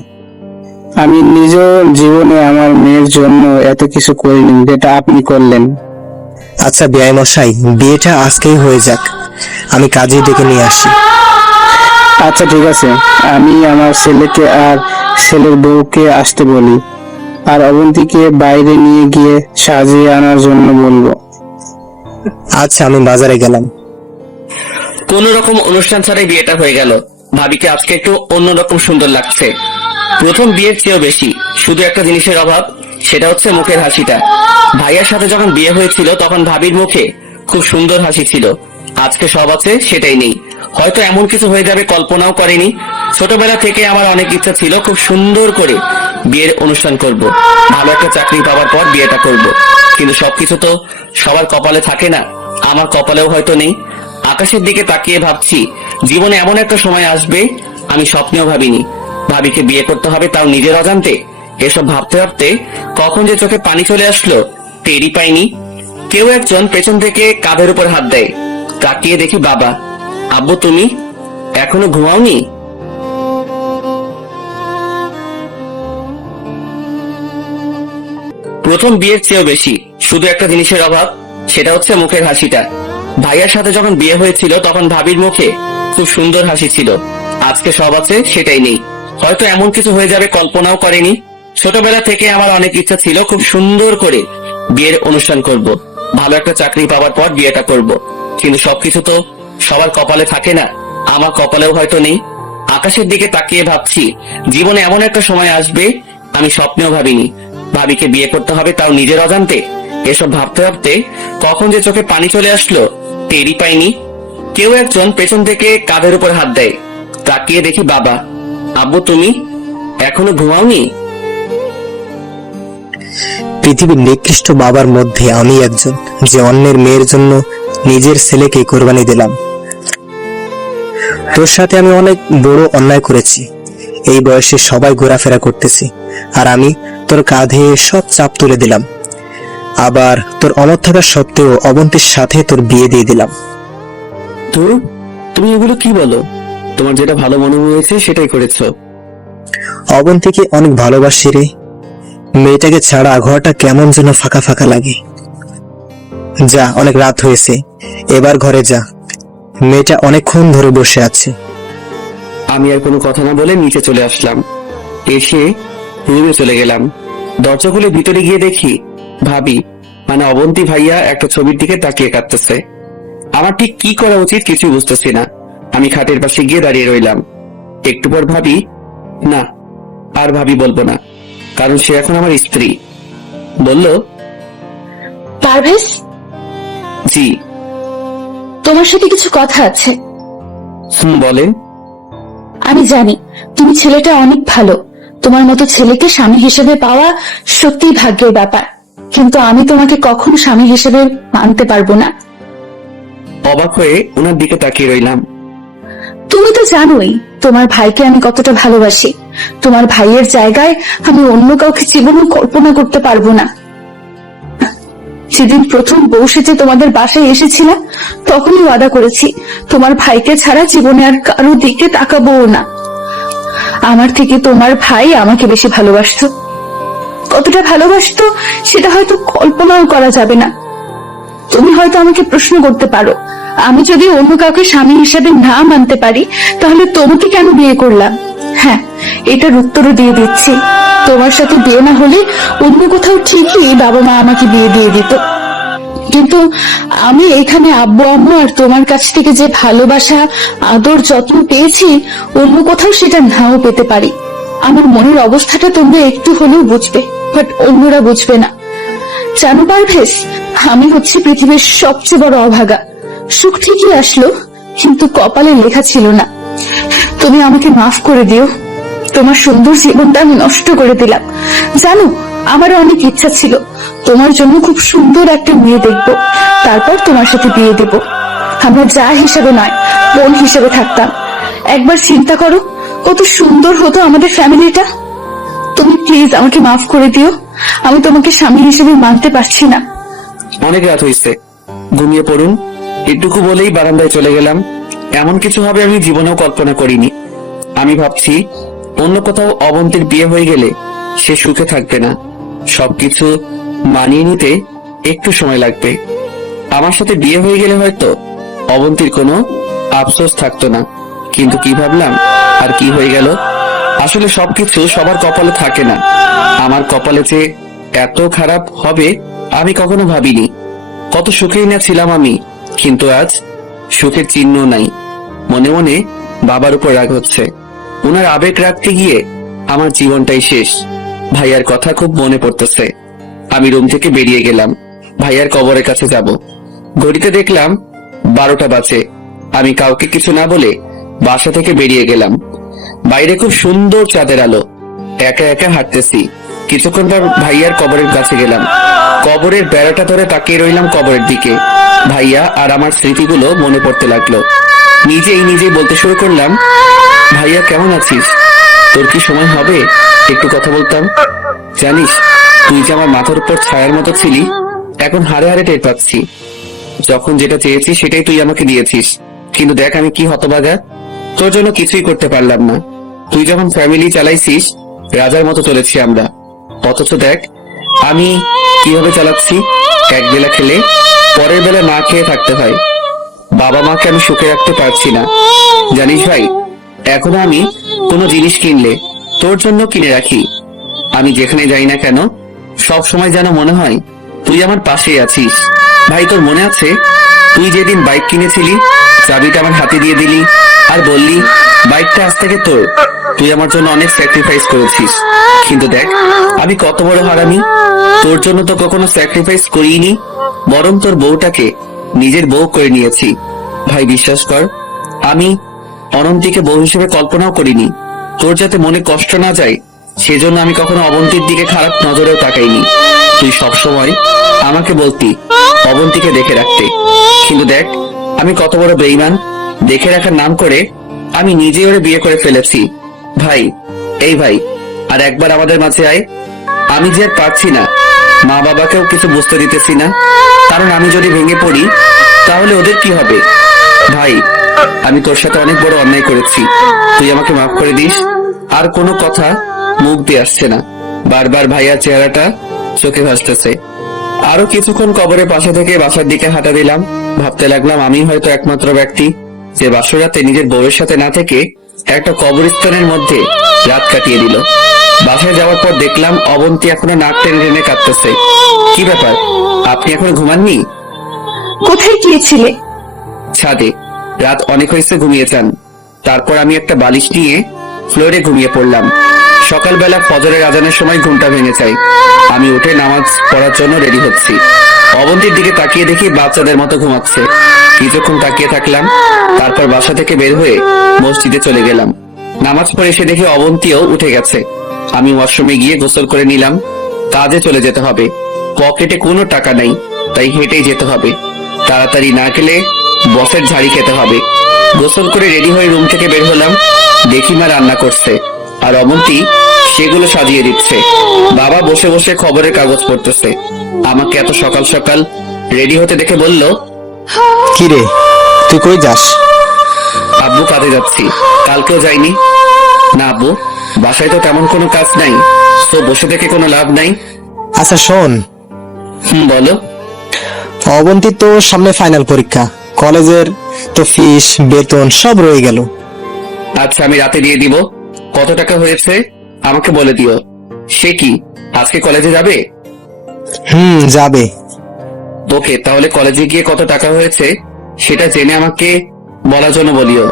আমি নিজ জীবনে আমার মেয়ের জন্য এত কিছু করিনি যেটা আপনি করলেন। আচ্ছা বিআই মশাই, বিয়েটা আজকেই হয়ে যাক, আমি কাজে ডেকে নিয়ে আসি। আচ্ছা ঠিক আছে, আমি আমার ছেলেকে আর ছেলের বউকে আসতে বলি, আর অবন্তীকে বাইরে নিয়ে গিয়ে সাজিয়ে আনার জন্য বলবো। আচ্ছা, আমি বাজারে গেলাম। কোন রকম অনুষ্ঠান ছাড়াই বিয়েটা হয়ে গেল। ভাবিকে আজকে একটু অন্যরকম সুন্দর লাগছে, প্রথম বিয়ের চেয়েও বেশি। শুধু একটা জিনিসের অভাব, সেটা হচ্ছে মুখের হাসিটা। ভাইয়ার সাথে যখন বিয়ে হয়েছিল তখন ভাবির মুখে খুব সুন্দর হাসি ছিল, আজকে সব আছে সেটাই নেই। হয়তো এমন কিছু হয়ে যাবে কল্পনাও করেনি। ছোটবেলা থেকে আমার অনেক ইচ্ছা ছিল খুব সুন্দর করে বিয়ের অনুষ্ঠান করব, ভালো একটা চাকরি পাওয়ার পর বিয়েটা করব। কিন্তু সবকিছু তো সবার কপালে থাকে না, আমার কপালেও হয়তো নেই। আকাশের দিকে তাকিয়ে ভাবছি জীবনে এমন একটা সময় আসবে আমি স্বপ্নেও ভাবিনি, ভাবিকে বিয়ে করতে হবে, তাও নিজের অজান্তে। এসব ভাবতে ভাবতে কখন যে চোখে পানি চলে আসলো টেরই পাইনি। কেউ একজন পেছন থেকে কাঁধের উপর হাত দেয়, তাকিয়ে দেখি বাবা। আব্বু তুমি এখনো ঘুমাওনি? প্রথম বিয়ের চেয়েও বেশি। শুধু একটা জিনিসের অভাব, সেটা হচ্ছে মুখের হাসিটা। ভাইয়ার সাথে যখন বিয়ে হয়েছিল তখন ভাবির মুখে খুব সুন্দর হাসি ছিল, আজকে সব আছে সেটাই নেই। হয়তো এমন কিছু হয়ে যাবে কল্পনাও করেনি। ছোটবেলা থেকে আমার অনেক ইচ্ছা ছিল খুব সুন্দর করে বিয়ের অনুষ্ঠান করব, ভালো একটা চাকরি পাওয়ার পর বিয়েটা করব। কিন্তু সবকিছু তো সবার কপালে থাকে না, আমার কপালেও হয়তো নেই। আকাশের দিকে তাকিয়ে ভাবছি জীবনে এমন একটা সময় আসবে আমি স্বপ্নেও ভাবিনি, ভাবিকে বিয়ে করতে হবে, তাও নিজের অজান্তে। এসব ভাবতে ভাবতে কখন যে চোখে পানি চলে আসলো টেরই পাইনি। কেউ একজন পেছন থেকে কাঁধের উপর হাত দেয়, তাকিয়ে দেখি বাবা। আব্বু তুমি এখনো ঘুমাওনি? পৃথিবীর নিকৃষ্ট বাবার মধ্যে আমি একজন, যে অন্যের মেয়ের জন্য নিজের ছেলেকে কোরবানি দিলাম। তোর সাথে আমি অনেক বড় অন্যায় করেছি। এই বয়সে সবাই ঘোরাফেরা করতেছি, আর আমি তোর কাঁধে সব চাপ তুলে দিলাম। আবার তোর অমত থাকা সত্ত্বেও অবন্তীর সাথে তোর বিয়ে দিয়ে দিলাম। তো তুমি এগুলো কি বলো? তোমার যেটা ভালো মনে হয়েছে সেটাই করেছো। অবন্তীকে অনেক ভালোবাসি রে। মেয়েটাকে ছাড়া ঘরটা কেমন যেন ফাঁকা ফাঁকা লাগে। যা, অনেক রাত হয়েছে, এবার ঘরে যা। মেয়েটা অনেকক্ষণ ধরে বসে আছে। আমি আর কোনো কথা না বলে নিচে চলে আসলাম, এসে রুমে চলে গেলাম। দরজা খুলে ভিতরে গিয়ে দেখি ভাবি মানে অবন্তী ভাইয়া একটা ছবির দিকে তাকিয়ে কাঁদতেছে। আমার ঠিক কি করা উচিত কিছু বুঝতেছি না। আমি খাটের পাশে গিয়ে দাঁড়িয়ে রইলাম। একটু পর ভাবি না, আর ভাবি বলবো না, কারণ সে এখন আমার স্ত্রী। বলল, পারভেজ, জি। তোমার সাথে কিছু কথা আছে। বলেন। আমি জানি তুমি ছেলেটা অনেক ভালো, তোমার মতো ছেলেকে স্বামী হিসেবে পাওয়া সত্যিই ভাগ্যের ব্যাপার, কিন্তু আমি তোমাকে কখনো স্বামী হিসেবে মানতে পারবো না। অবাক হয়ে ওনার দিকে তাকিয়ে রইলাম। তুমি তো জানোই তোমার ভাইকে আমি কতটা ভালোবাসি। তোমার ভাইয়ের জায়গায় আমি অন্য কাউকে জীবনে কল্পনা করতে পারবো না। সেদিন প্রথম বউ সেজে তোমাদের বাসায় এসেছিলাম, তখনই ওয়াদা করেছি তোমার ভাইকে ছাড়া জীবনে আর কারো দিকে তাকাবো না। আমার থেকে তোমার ভাই আমাকে বেশি ভালোবাসতো। কতটা ভালোবাসতো সেটা হয়তো কল্পনাও করা যাবে না। তুমি হয়তো আমাকে প্রশ্ন করতে পারো, আমি যদি অন্য কাউকে স্বামী হিসেবে না মানতে পারি তাহলে তোমাকে কেন বিয়ে করলাম? হ্যাঁ, এটার উত্তরও দিয়ে দিচ্ছি। তোমার সাথে বিয়ে না হলে অন্য কোথাও ঠিকই বাবা মা আমাকে বিয়ে দিয়ে দিত, কিন্তু আমি এখানে আব্বু আম্মু আর তোমার কাছ থেকে যে ভালোবাসা, আদর, যত্ন পেয়েছি অন্য কোথাও সেটা নাও পেতে পারি। আমার মনের অবস্থাটা তোমরা একটু হলেও বুঝবে, বাট অন্যরা বুঝবে না। জানো পারভেজ, আমি হচ্ছে পৃথিবীর সবচেয়ে বড় অভাগা। সুখ ঠিকই আসলো, কিন্তু কপালে লেখা ছিল না। তুমি আমাকে মাফ করে দিও, তোমার সুন্দর জীবনটা আমি নষ্ট করে দিলাম। জানো, আমার অনেক ইচ্ছা ছিল তোমার জন্য খুব সুন্দর একটা মেয়ে দেখব, তারপর তোমার সাথে বিয়ে দেব। আমরা যা হিসেবে নয়, বোন হিসেবে থাকতাম। একবার চিন্তা করো কত সুন্দর হতো আমাদের ফ্যামিলিটা। তুমি প্লিজ আমাকে মাফ করে দিও, আমি তোমাকে স্বামী হিসেবে মানতে পারছি না। অনেক রাত হয়েছে, ঘুমিয়ে পড়ুন। এটুকু বলেই বারান্দায় চলে গেলাম। এমন কিছু হবে আমি জীবনেও কল্পনা করিনি। আমি ভাবছি অন্য কোথাও অবন্তীর বিয়ে হয়ে গেলে সে সুখে থাকবে না, সবকিছু মানিয়ে নিতে একটু সময় লাগবে। আমার সাথে বিয়ে হয়ে গেলে হয়তো অবন্তীর কোনো আফসোস থাকতো না, কিন্তু কি ভাবলাম আর কি হয়ে গেল। আসলে সবকিছু সবার কপালে থাকে না, আমার কপালে যে এত খারাপ হবে আমি কখনো ভাবিনি। কত সুখেই না ছিলাম আমি, কিন্তু আজ সুখের চিহ্ন নাই। মনে মনে বাবার উপর রাগ হচ্ছে। ওনার আবেগ রাখতে গিয়ে আমার জীবনটাই শেষ। ভাইয়ার কথা খুব মনে পড়তেছে। আমি রুম থেকে বেরিয়ে গেলাম, ভাইয়ার কবরের কাছে যাব। ঘড়িতে দেখলাম 12টা বাজে। আমি কাউকে কিছু না বলে বাসা থেকে বেরিয়ে গেলাম। বাইরে খুব সুন্দর চাঁদের আলো। একা একা হাঁটতেছি। কিছুক্ষণ পর ভাইয়ার কবরের কাছে গেলাম। কবরের বেড়াটা ধরে তাকিয়ে রইলাম কবরের দিকে। ভাইয়া আর আমার স্মৃতিগুলো মনে পড়তে লাগলো। নিজেই বলতে শুরু করলাম, ভাইয়া কেমন আছিস? তোর কি সময় হবে একটু কথা বলতাম? জানিস, তুই যে আমার মাথার উপর ছায়ার মতো ছিলি, এখন হাড়ে হাড়ে টের পাচ্ছি। যখন যেটা চেয়েছি সেটাই তুই আমাকে দিয়েছিস, কিন্তু দেখ আমি কি হতভাগা। তোর জন্য কিছুই করতে পারলাম না। তুই যখন ফ্যামিলি চালাইছিস, রাজার মতো চলেছি আমরা, অথচ দেখ আমি কিভাবে চালাচ্ছি। এক বেলা খেলে পরের বেলা না খেয়ে থাকতে হয়। বাবা মাকে আমি সুখে রাখতে পারছি না। জানিস ভাই, এখন আমি কোনো জিনিস কিনলে তোর জন্য কিনে রাখি। আমি যেখানে যাই না কেন, সব সময় যেন মনে হয় তুই আমার পাশেই আছিস। ভাই, তোর মনে আছে তুই যেদিন বাইক কিনেছিলি, চাবিটা আমার হাতে দিয়ে দিলি আর বললি বাইকটা আজ থেকে তোর। তুই আমার জন্য অনেক স্যাক্রিফাইস করেছিস, কিন্তু দেখ আমি কত বড় হারামি। তোর জন্য তো কখনো স্যাক্রিফাইস করিনি, বরং তোর বউটাকে নিজের বউ করে নিয়েছি। ভাই বিশ্বাস কর, আমি অনন্তীকে বউ হিসেবে কল্পনাও করিনি। তোর যাতে মনে কষ্ট না যায় সেজন্য আমি কখনো অবন্তীর দিকে খারাপ নজরেও তাকাইনি। তুই সবসময় আমাকে বলতি অবন্তীকে দেখে রাখতে, কিন্তু দেখ আমি কত বড় বেঈমান। দেখে রাখার নাম করে আমি নিজে ওরে বিয়ে করে ফেলেছি। ভাই, এই ভাই, আর একবার আমাদের মাঝে আয়। আমি যে আর পারছি না, মা বাবাকেও কিছু বুঝতে দিতেছি না, কারণ আমি যদি ভেঙে পড়ি তাহলে ওদের কি হবে। ভাই, আমি তোর সাথে অনেক বড় অন্যায় করেছি, তুই আমাকে মাফ করে দিস। আর কোনো কথা মুখ দিয়ে আসছে না, বারবার ভাইয়ার চেহারাটা চোখে ভাসতেছে। আরো কিছুক্ষণ কবরের পাশে থেকে বাসার দিকে হাঁটা দিলাম। ভাবতে লাগলাম আমি হয়তো একমাত্র ব্যক্তি যে বাসরাতে নিজের বউয়ের সাথে না থেকে একটা কবরস্থানের মধ্যে রাত কাটিয়ে দিল। বাসায় যাওয়ার পর দেখলাম অবন্তী এখনো নাক টেনে টেনে কাঁদতেছে। কি ব্যাপার, আপনি এখনো ঘুমাননি? কোথায় গিয়েছিলে? ছাদে, রাত অনেক হয়েছে, ঘুমিয়ে যান। তারপর আমি একটা বালিশ নিয়ে ফ্লোরে ঘুমিয়ে পড়লাম। সকালবেলা ফজরের আজানের সময় ঘুমটা ভেঙে যায়। আমি উঠে নামাজ পড়ার জন্য রেডি হচ্ছি। অবন্তীর দিকে তাকিয়ে দেখি বাচ্চাদের মতো ঘুমাচ্ছে। কিছুক্ষণ তাকিয়ে থাকলাম, তারপর বাসা থেকে বের হয়ে মসজিদে চলে গেলাম। নামাজ পড়ে এসে দেখি অবন্তীও উঠে গেছে। আমি ওয়াশরুমে গিয়ে গোসল করে নিলাম। কাজে চলে যেতে হবে, পকেটে কোনো টাকা নেই, তাই হেঁটেই যেতে হবে। তাড়াতাড়ি না গেলে বসের ঝাড়ি খেতে হবে। গোসল করে রেডি হয়ে রুম থেকে বের হলাম। দেখি মা রান্না করছে আর অবন্তী সেগুলো সাজিয়ে দিচ্ছে। বাবা বসে বসে খবরের কাগজ পড়তেছে। আমাকে এত সকাল সকাল রেডি হতে দেখে বলল, কি রে, তুই কই যাস? আব্বু, কাজে যাচ্ছি। কালকেও যাইনি। না আব্বু, বাসায় তো তেমন কোনো কাজ নাই, তো বসে থেকে কোনো লাভ নাই। আচ্ছা শোন, বলো। অবন্তীর তো সামনে ফাইনাল পরীক্ষা, কলেজের তো ফিস বেতন সব রয়ে গেল। আচ্ছা, আমি রাতে দিয়ে দিব। কত টাকা হয়েছে আমাকে বলে দিও। সে কি আজকে কলেজে যাবে? যাবে। ওকে, তাহলে কলেজে গিয়ে কত টাকা হয়েছে সেটা জেনে আমাকে বলার জন্য বলিও।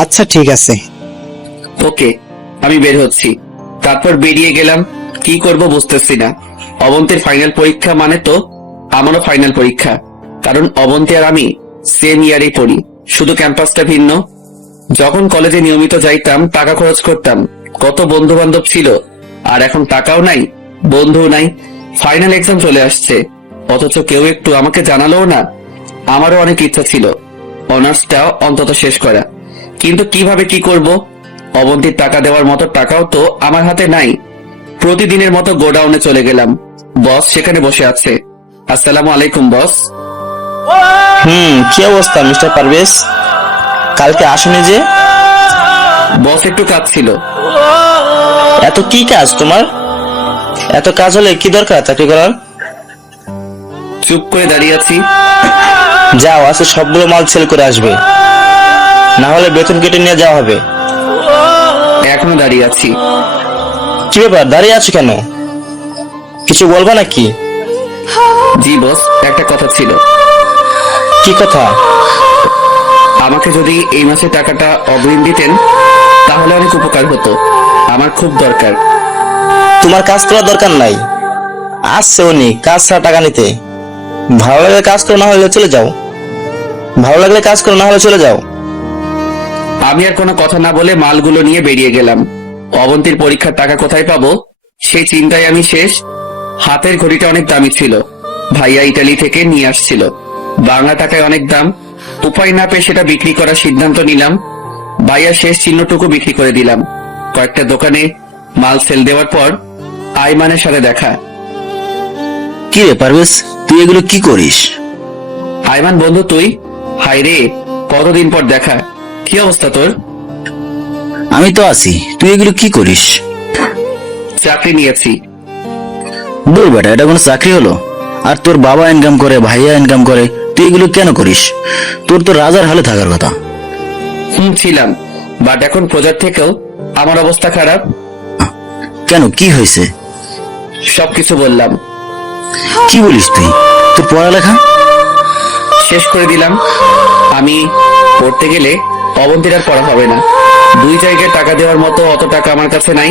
আচ্ছা ঠিক আছে। ওকে, আমি বের হচ্ছি। তারপর বেরিয়ে গেলাম। কি করব বুঝতেছি না। অবন্তীর ফাইনাল পরীক্ষা মানে তো আমারও ফাইনাল পরীক্ষা, কারণ অবন্তী আর আমি সেম ইয়ারেই পড়ি, শুধু ক্যাম্পাসটা ভিন্ন। যখন কলেজে নিয়মিত যাইতাম, টাকা খরচ করতাম, কত বন্ধু বান্ধব ছিল, আর এখন টাকাও নাই, বন্ধুও নাই। ফাইনাল এক্সাম চলে আসছে, অথচ কেউ একটু আমাকে জানালোও না। আমারও অনেক ইচ্ছা ছিল অনার্সটা অন্তত শেষ করা, কিন্তু কিভাবে কি করব? অবন্তীর টাকা দেওয়ার মতো টাকাও তো আমার হাতে নাই। প্রতিদিনের মতো গোডাউনে চলে গেলাম। বস সেখানে বসে আছে। আসসালামু আলাইকুম বস। কি অবস্থা মিস্টার পারভেজ? কালকে আসুনি যে? বস একটু কাজ ছিল। এত কি কাজ তোমার? এত কাজ হলে কি দরকার চাকরি করার? চুপ করে দাঁড়িয়ে আছি। যাও, আজকে সবগুলো মাল সেল করে আসবে, না হলে বেতন কেটে নিয়ে যাওয়া হবে। এখনো দাঁড়িয়ে আছি। কি ব্যাপার, দাঁড়িয়ে আছো কেন? কিছু বলবা নাকি? জি বস, একটা কথা ছিল। কি কথা? আমাকে যদি এই মাসে টাকাটা অগ্রিম দিতেন তাহলে অনেক উপকার হতো, আমার খুব দরকার। তোমার কাজ করার দরকার নাই, আসছে উনি কাজ ছাড়া টাকা নিতে। ভালো লাগলে কাজ করো, না হলে চলে যাও। ভালো লাগলে কাজ করো, না হলে চলে যাও। আমি আর কোনো কথা না বলে মালগুলো নিয়ে বেরিয়ে গেলাম। অবন্তীর পরীক্ষার টাকা কোথায় পাবো সেই চিন্তায় আমি শেষ। হাতের ঘড়িটা অনেক দামি ছিল, ভাইয়া ইটালি থেকে নিয়ে আসছিল। বাংলা টাকায় অনেক দাম, উপায় না পেয়ে সেটা বিক্রি করার সিদ্ধান্ত নিলাম। ভাইয়া শেষ চিহ্নটুকু বিক্রি করে দিলাম। কয়েকটা দোকানে মাল সেল দেওয়ার পর আইমানের সাথে দেখা। কি রে পারভেজ, তুই এগুলো কি করিস? আইমান বন্ধু তুই? হাই রে, কতদিন পর দেখা। কি অবস্থা তোর? আমি তো আছি, তুই এগুলো কি করিস? চাকরি নিয়েছি। বল বেটা, এটা কোনো চাকরি হলো? আর তোর বাবা ইনকাম করে, ভাইয়া ইনকাম করে, তুই এগুলো কেন করিস? তোর তো রাজার হালে থাকার কথা। ছিলাম, বাট এখন প্রজার থেকেও আমার অবস্থা খারাপ। কেন, কি হয়েছে? সবকিছু বললাম। কি বলিস তুই? তোর পড়ালেখা শেষ করে দিলাম। আমি পড়তে গেলে অবন্তীর আর পড়া হবে না। 2 জায়গায় টাকা দেওয়ার মতো অত টাকা আমার কাছে নাই।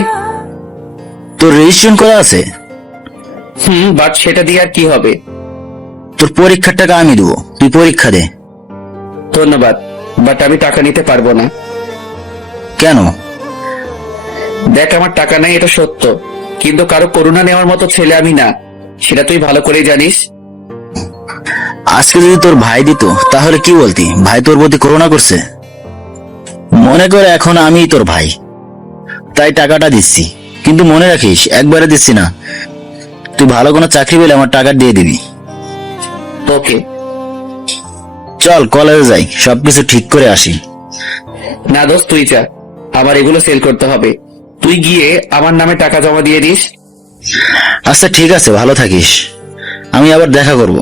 তোর রেজিস্ট্রেশন করা আছে? বাট সেটা দিয়ে আর কি হবে? তোর পরীক্ষার টাকা আমি দেবো, তুই পরীক্ষা দে। ধন্যবাদ, বাট আমি টাকা নিতে পারবো না। কেন? দেখ, আমার টাকা নাই এটা সত্য, কিন্তু কারো করুণা নেওয়ার মতো ছেলে আমি না, সেটা তুই ভালো করেই জানিস। আজকে যদি তোর ভাই দিত তাহলে কি বলতি? ভাই তোর প্রতি করুণা করছে? মনে করে এখন আমি তোর ভাই, তাই টাকাটা দিচ্ছি। কিন্তু মনে রাখিস, একবারে দিচ্ছি না, তুই ভালো কোনো চাকরি পেলে আমার টাকা দিয়ে দিবি। ওকে। চল কলেজে যাই, সবকিছু ঠিক করে আসি। না দোস্ত, তুই যা, আমার এগুলো সেল করতে হবে। তুই গিয়ে আমার নামে টাকা জমা দিয়ে দিস। আচ্ছা ঠিক আছে, ভালো থাকিস, আমি আবার দেখা করব।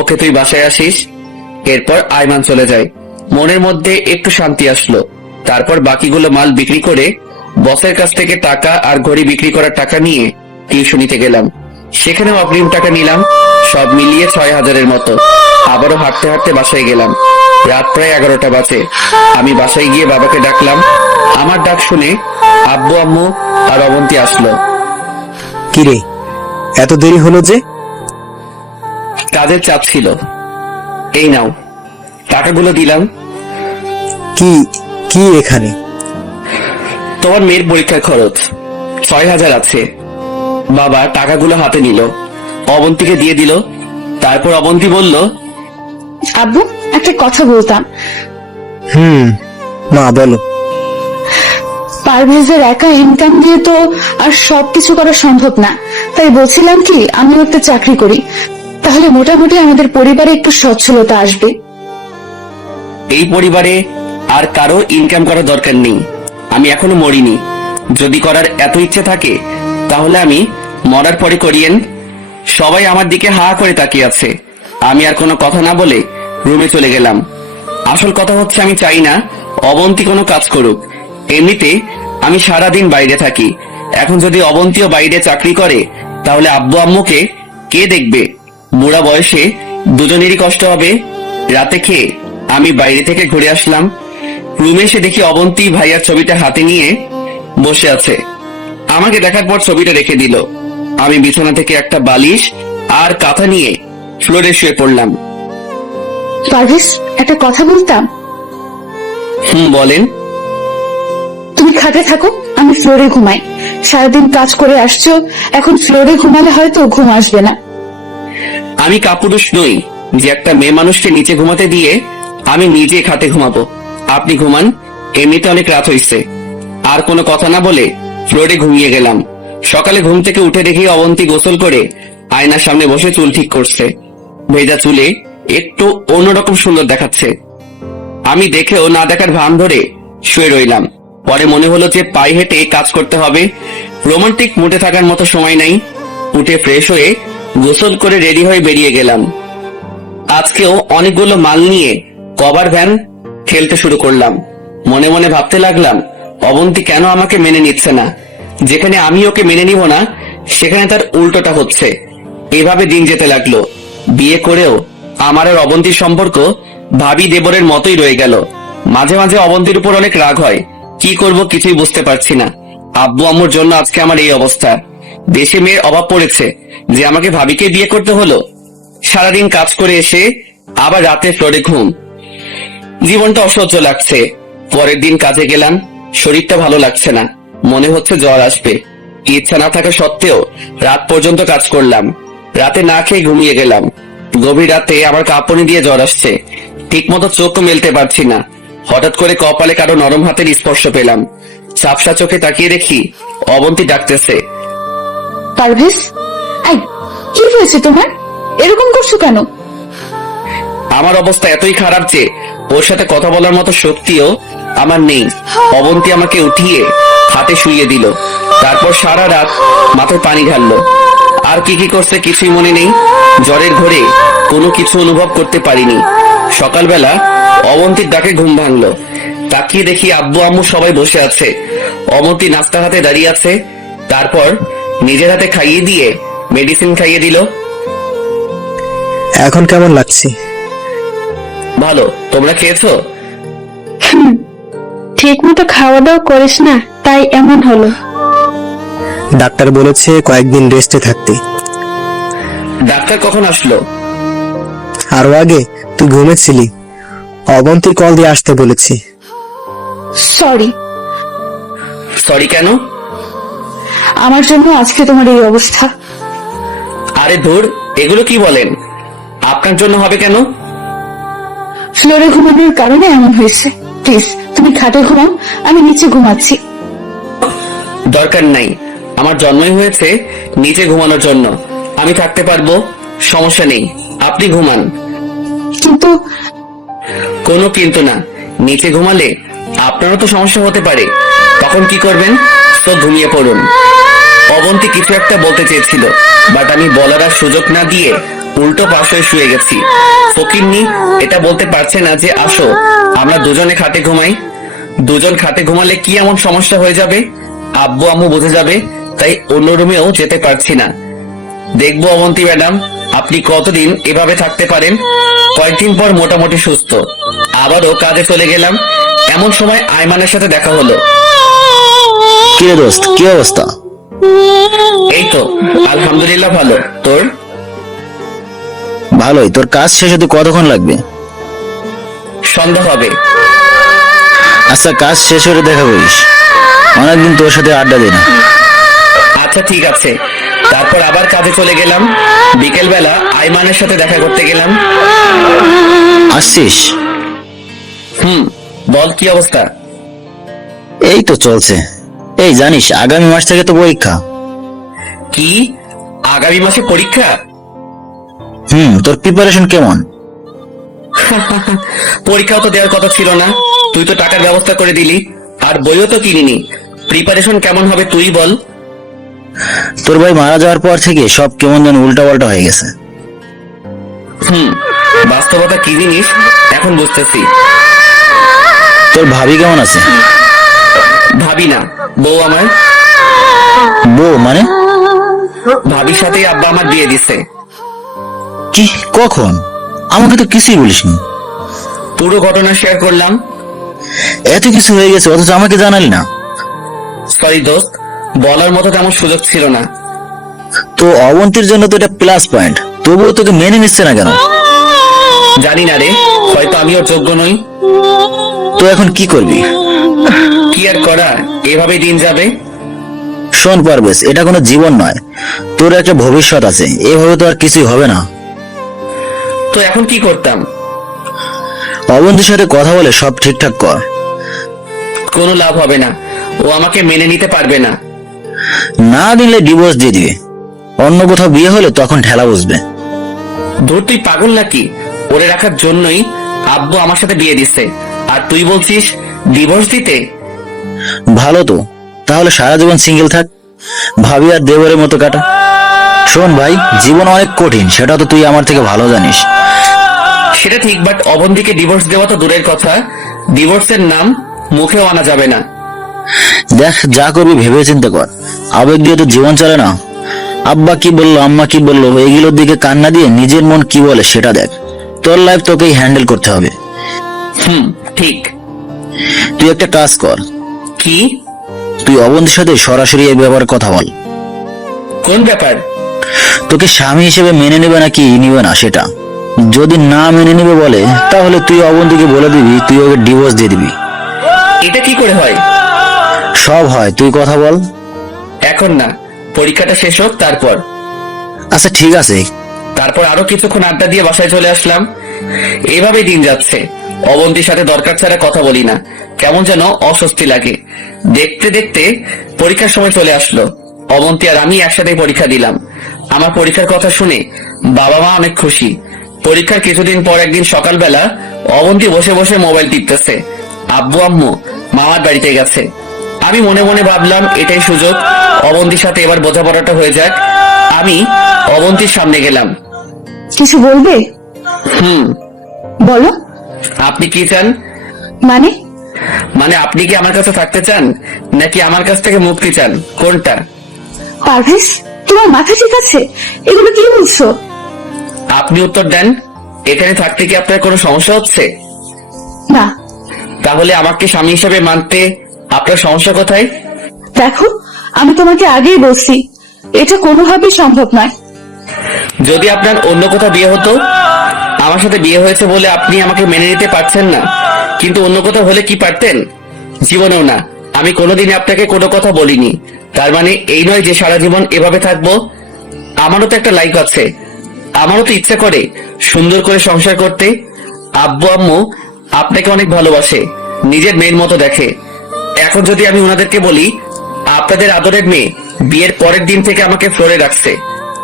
ওকে, তুই বাসায় আসিস। এরপর আইমান চলে যায়। মনের মধ্যে একটু শান্তি আসলো। তারপর বাকিগুলো মাল বিক্রি করে বসের কাছ থেকে টাকা আর ঘড়ি বিক্রি করার টাকা নিয়ে টিউশনিতে গেলাম। সেখানেও অগ্রিম টাকা নিলাম, সব মিলিয়ে 6000-এর মতো। আবারও হাঁটতে হাঁটতে বাসায় গেলাম। রাত প্রায় 11টা বাজে। আমি বাসায় গিয়ে বাবাকে ডাকলাম। আমার ডাক শুনে আব্বু আম্মু আর অবন্তী আসলো। কিরে, এত দেরি হলো যে? কাজের চাপ ছিল। এই নাও, টাকাগুলো দিলাম। কি কি এখানে? তোমার মেয়ের পরীক্ষার খরচ 6000 আছে। বাবা টাকাগুলো হাতে নিল, অবন্তীকে দিয়ে দিল। তারপর অবন্তী বলল, আব্বু, একটা কথা বলতাম। মা বলো। পারভেজের একা ইনকাম দিয়ে তো আর সবকিছু করা সম্ভব না, তাই বলছিলাম কি আমি একটা চাকরি করি, তাহলে মোটামুটি আমাদের পরিবারে একটু সচ্ছলতা আসবে। এই পরিবারে আর কারো ইনকাম করার দরকার নেই। আমি এখনো মরিনি। যদি করার এত ইচ্ছে থাকে তাহলে আমি মরার পরে করিয়েন। সবাই আমার দিকে হা করে তাকিয়ে আছে। আমি আর কোনো কথা না বলে রুমে চলে গেলাম। আসল কথা হচ্ছে, আমি চাই না অবন্তী কোনো কাজ করুক। এমনিতে আমি সারাদিন বাইরে থাকি। এখন যদি অবন্তীও বাইরে চাকরি করে তাহলে আব্বু আম্মুকে কে দেখবে? বুড়া বয়সে দুজনেরই কষ্ট হবে। রাতে খেয়ে আমি বাইরে থেকে ঘুরে আসলাম। রুমে এসে দেখি অবন্তী ভাইয়ার ছবিটা হাতে নিয়ে বসে আছে। আমাকে দেখার পর ছবিটা রেখে দিল। আমি বিছানা থেকে একটা বালিশ আর কাঁথা নিয়ে ফ্লোরে শুয়ে পড়লাম। পারভেজ, একটা কথা বলতাম। বলেন। তুমি খাটে থাকো, আমি ফ্লোরে ঘুমাই। সারাদিন কাজ করে আসছো, এখন ফ্লোরে ঘুমালে হয়তো ঘুম আসবে না। আমি কাপুরুষ নই যে একটা মেয়ে মানুষকে নিচে ঘুমাতে দিয়ে আমি নিজে খাটে ঘুমাবো। আপনি ঘুমান, এমনিতে অনেক রাত হইছে। আর কোনো কথা না বলে ফ্লোরে ঘুমিয়ে গেলাম। সকালে ঘুম থেকে উঠে দেখি অবন্তী গোসল করে আয়নার সামনে বসে চুল ঠিক করছে। ভেজা চুলে একটু অন্যরকম সুন্দর দেখাচ্ছে। আমি দেখেও না দেখার ভান ধরে শুয়ে রইলাম। পরে মনে হলো যে পায়ে হেঁটে কাজ করতে হবে। রোমান্টিক মুডে থাকার মতো সময় নাই। উঠে ফ্রেশ হয়ে গোসল করে রেডি হয়ে বেরিয়ে গেলাম। আজকেও অনেকগুলো মাল নিয়ে কভার ভ্যান ঠেলতে শুরু করলাম। মনে মনে ভাবতে লাগলাম, অবন্তী কেন আমাকে মেনে নিচ্ছে না? যেখানে আমি ওকে মেনে নিব না সেখানে তার উল্টোটা হচ্ছে। এভাবে দিন যেতে লাগলো। বিয়ে করেও আমার আর অবন্তীর সম্পর্ক ভাবি দেবরের মতোই রয়ে গেল। মাঝে মাঝে অবন্তীর উপর অনেক রাগ হয়। কি করব কিছুই বুঝতে পারছি না। আব্বু আম্মুর জন্য আজকে আমার এই অবস্থা। দেশে মেয়ের অভাব পড়েছে যে আমাকে ভাবিকে বিয়ে করতে হলো। সারাদিন কাজ করে এসে আবার রাতে ফ্লোরে ঘুম। জীবনটা অসহ্য লাগছে। পরের দিন কাজে গেলাম, শরীরটা ভালো লাগছে না, মনে হচ্ছে জ্বর আসবে। ইচ্ছা না থাকা সত্ত্বেও রাত পর্যন্ত কাজ করলাম। রাতে না খেয়ে ঘুমিয়ে গেলাম। গভীর রাতে আমার কাঁপুনি দিয়ে জ্বর আসছে। ঠিক মতো চোখও মেলতে পারছি না। হঠাৎ করে কপালে কারো নরম হাতের স্পর্শ পেলাম। ঝাপসা চোখে তাকিয়ে দেখি অবন্তী ডাকতেছে। পারভেজ, এই কি হয়েছে তোমার? এরকম করছো কেন? আমার অবস্থা এতই খারাপ যে ওর সাথে কথা বলার মতো শক্তিও আমার নেই। অবন্তী আমাকে উঠিয়ে হাতে শুইয়ে দিল। তারপর সারা রাত মাথায় পানি ঢাললো। আর কি কি করছে কিছুই মনে নেই। জ্বরের ঘোরে কোনো কিছু অনুভব করতে পারিনি। সকালবেলা অবন্তীর ডাকে ঘুম ভাঙলো। তাকিয়ে দেখি আব্বু আম্মু সবাই বসে আছে। অবন্তী নাস্তা হাতে দাঁড়িয়ে আছে। তারপর নিজের হাতে খাইয়ে দিয়ে মেডিসিন খাইয়ে দিল। এখন কেমন লাগছে? ভালো, তোমরা খেয়েছো? ঠিক মতো খাওয়া দাওয়া করিস না, তাই এমন হলো। ডাক্তার বলেছে কয়েকদিন রেস্টে থাকতে। ডাক্তার কখন আসলো? আরো আগে তুই ঘুমেছিলি। অবন্তীর কল দিয়ে আসতে বলেছি। সরি। সরি কেন? আমার জন্য আজকে তোমার এই অবস্থা। আরে ধুর, এগুলো কি বলেন? আপনার জন্য হবে কেন? ফ্লোরে ঘুমানোর কারণে এমন হয়েছে। প্লিজ তুমি খাটে ঘুমাও, আমি নিচে ঘুমাচ্ছি। দরকার নাই, আমার জন্মই হয়েছে নিচে ঘুমানোর জন্য। আমি থাকতে পারবো, সমস্যা নেই, আপনি ঘুমান। কিন্তু কোনো কিন্তু না। নিচে ঘুমালে আপনারও তো সমস্যা হতে পারে। তখন কি করবেন? তো ঘুমিয়ে পড়ুন। অবন্তী কিছু একটা বলতে চেয়েছিল, বাট আমি বলার আর সুযোগ না দিয়ে উল্টো পাশ হয়ে শুয়ে গেছি। ফকিন্নি এটা বলতে পারছে না যে আসো আমরা দুজনে খাটে ঘুমাই। দুজন খাটে ঘুমালে কি এমন সমস্যা হয়ে যাবে? আব্বু আম্মু বুঝে যাবে, তাই অন্য রুমেও যেতে পারছি না। দেখবো অবন্তী ম্যাডাম আপনি কতদিন এভাবে থাকতে পারেন। কয়েকদিন পর মোটামুটি সুস্থ। আবারও কাজে চলে গেলাম। এমন সময় আয়মানের সাথে দেখা হলো। কি রে দোস্ত, কি অবস্থা? এই তো আলহামদুলিল্লাহ ভালো। তোর? ভালোই। তোর কাজ শেষ হতে কতক্ষণ লাগবে? সন্ধ্যা হবে। আচ্ছা, কাজ শেষ হলে দেখা করিস। অনেকদিন তোর সাথে আড্ডা দিই না। আচ্ছা ঠিক আছে। তারপর আবার কাজে চলে গেলাম। বিকেল বেলা আইমানের সাথে দেখা করতে গেলাম। আসছিস? বল কি অবস্থা? এই তো চলছে। এই জানিস আগামী মাস থেকে তো পরীক্ষা। কি আগামী মাসে পরীক্ষা? তোর প্রিপারেশন কেমন? পরীক্ষাও তো দেওয়ার কথা ছিল না, তুই তো টাকার ব্যবস্থা করে দিলি, আর বইও তো কিনিনি। প্রিপারেশন কেমন হবে তুই বল। তোর ভাই মারা যাওয়ার পর থেকে সব কেমন যেন উল্টা পাল্টা হয়ে গেছে। বাস্তবতা কি জিনিস এখন বুঝতেছি। তোর ভাবি কেমন আছে? ভাবি না, বউ আমার। বউ মানে? ভাবির সাথেই আব্বা আমার বিয়ে দিছে। কি? কখন? আমাকে তো কিছুই বলিসনি। পুরো ঘটনা শেয়ার করলাম। এত কিছু হয়ে গেছে অথচ আমাকে জানালি না। সরি দোস্ত, বলার মতো তেমন সুযোগ ছিল না। তো অবন্তীর জন্য তো এটা প্লাস পয়েন্ট, তবুও তোকে মেনে নিচ্ছে না কেন? জানি না রে, হয়তো আমি ওর যোগ্য নই। তো এখন কি করবি? কি আর করা, এভাবেই দিন যাবে। শোন পারভেজ, এটা কোনো জীবন নয়। তোর একটা ভবিষ্যৎ আছে, এভাবে তো আর কিছুই হবে না। তো এখন কি করতাম? অবন্তীর সাথে কথা বলে সব ঠিকঠাক কর। কোনো লাভ হবে না, ও আমাকে মেনে নিতে পারবে না। না দিলে ডিভোর্স দিয়ে দিবে। অন্য কোথাও বিয়ে হলে তখন ঠেলা বসবে। ধুর, তুই পাগল নাকি? ওরে রাখার জন্যই আব্বু আমার সাথে বিয়ে দিচ্ছে, আর তুই বলছিস ডিভোর্স দিতে? ভালো তো, তাহলে সারা জীবন সিঙ্গেল থাক, ভাবি আর দেবরের মতো কাটা। শোন ভাই, জীবন অনেক কঠিন, সেটা তো তুই আমার থেকে ভালো জানিস। সেটা ঠিক, বাট অবন্তীকে ডিভোর্স দেওয়া তো দূরের কথা, ডিভোর্সের নাম মুখেও আনা যাবে না। দেখ, যা করবি ভেবে চিন্তে কর। আবেগ দিয়ে তো জীবন চলে না। আব্বা কি বললো, আম্মা কি বললো, এগুলোর দিকে কান্না দিয়ে নিজের মন কি বলে সেটা দেখ। তোর লাইফ তোকেই হ্যান্ডেল করতে হবে। ঠিক। তুই একটা কাজ কর, কি? তুই অবন্তীর সাথে সরাসরি এই ব্যাপারে কথা বল। কোন ব্যাপার? তোকে স্বামী হিসেবে মেনে নেবে নাকি নিবে না সেটা। যদি না মেনে নেবে বলে, তাহলে তুই অবন্তীকে বলে দিবি তুই ওকে ডিভোর্স দিয়ে দিবি। এটা কি করে হয়? সব হয়, তুই কথা বল। এখন না, পরীক্ষাটা শেষ হোক তারপর। আচ্ছা ঠিক আছে। তারপর আরো কিছুক্ষণ আড্ডা দিয়ে বাসায় চলে আসলাম। এইভাবেই দিন যাচ্ছে। অবন্তীর সাথে দরকার ছাড়া কথা বলি না, কেমন যেন অস্বস্তি লাগে। দেখতে দেখতে পরীক্ষার সময় চলে আসলো। অবন্তী আর আমি একসাথে পরীক্ষা দিলাম। আমার পরীক্ষার কথা শুনে বাবা মা অনেক খুশি। পরীক্ষার কিছুদিন পর একদিন সকালবেলা অবন্তী বসে বসে মোবাইল টিপতেছে। আব্বু আম্মু মামার বাড়িতে গেছে। আমি মনে মনে ভাবলাম এটাই সুযোগ, অবন্তীর সাথে এবার বোঝাপড়াটা হয়ে যাক। আমি অবন্তীর সামনে গেলাম। কিছু বলবে? বলো। আপনি কি চান? মানে আপনি কি আমার কাছে থাকতে চান নাকি আমার কাছ থেকে মুক্তি চান, কোনটা? পারভেজ, তোমার মাথা ঠিক আছে? এগুলো কি বলছো? আপনি উত্তর দেন। এখানে থাকতে কি আপনার কোনো সমস্যা হচ্ছে? না। তাহলে আমাকে স্বামী হিসেবে মানতে আপনার সমস্যা কোথায়? দেখো, আমি তোমাকে আগেই বলছি এটা কোনোভাবেই সম্ভব নয়। যদি আপনার অন্য কোথাও বিয়ে হতো, আমার সাথে বিয়ে হয়েছে বলে আপনি আমাকে মেনে নিতে পারছেন না, কিন্তু অন্য কোথাও হলে কি পারতেন? জীবনেও না। আমি কোনোদিনই আপনাকে কোনো কথা বলিনি। তার মানে এই নয় যে সারা জীবন এভাবে থাকবো। আমারও তো একটা লাইফ আছে, আমারও তো ইচ্ছে করে সুন্দর করে সংসার করতে। আব্বু আম্মু আপনাকে অনেক ভালোবাসে, নিজের মেয়ের মতো দেখে। এখন যদি আমি ওনাদেরকে বলি আপনাদের আদরের মেয়ে বিয়ের পরের দিন থেকে আমাকে ফ্লোরে রাখছে,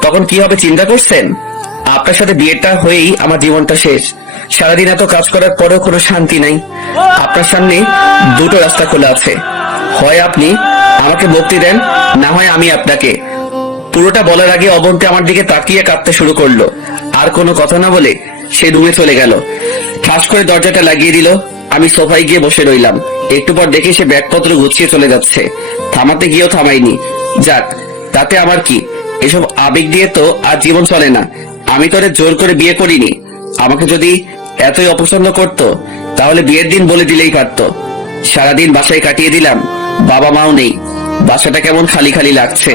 তখন কি হবে চিন্তা করছেন? আপনার সাথে বিয়েটা হয়েই আমার জীবনটা শেষ। সারাদিন এত কাজ করার পরেও কোনো শান্তি নাই। আপনার সামনে দুটো রাস্তা খোলা আছে, হয় আপনি আমাকে মুক্তি দেন, না হয় আমি আপনাকে। পুরোটা বলার আগে অবন্তী আমার দিকে তাকিয়ে কাঁদতে শুরু করলো। আর কোনো কথা না বলে সে রুমে চলে গেল। ঠাস করে দরজাটা লাগিয়ে দিল। আমি সোফায় গিয়ে বসে রইলাম। একটু পর দেখি সে ব্যাগপত্র গুছিয়ে চলে যাচ্ছে। থামাতে গিয়েও থামাইনি। যাক, তাতে আমার কি? এসব আবেগ দিয়ে তো আর জীবন চলে না। আমি তোরে জোর করে বিয়ে করিনি। আমাকে যদি এতই অপছন্দ করতো তাহলে বিয়ের দিন বলে দিলেই পারতো। সারাদিন বাসায় কাটিয়ে দিলাম, বাবা মাও নেই। বাসাটা কেমন খালি খালি লাগছে।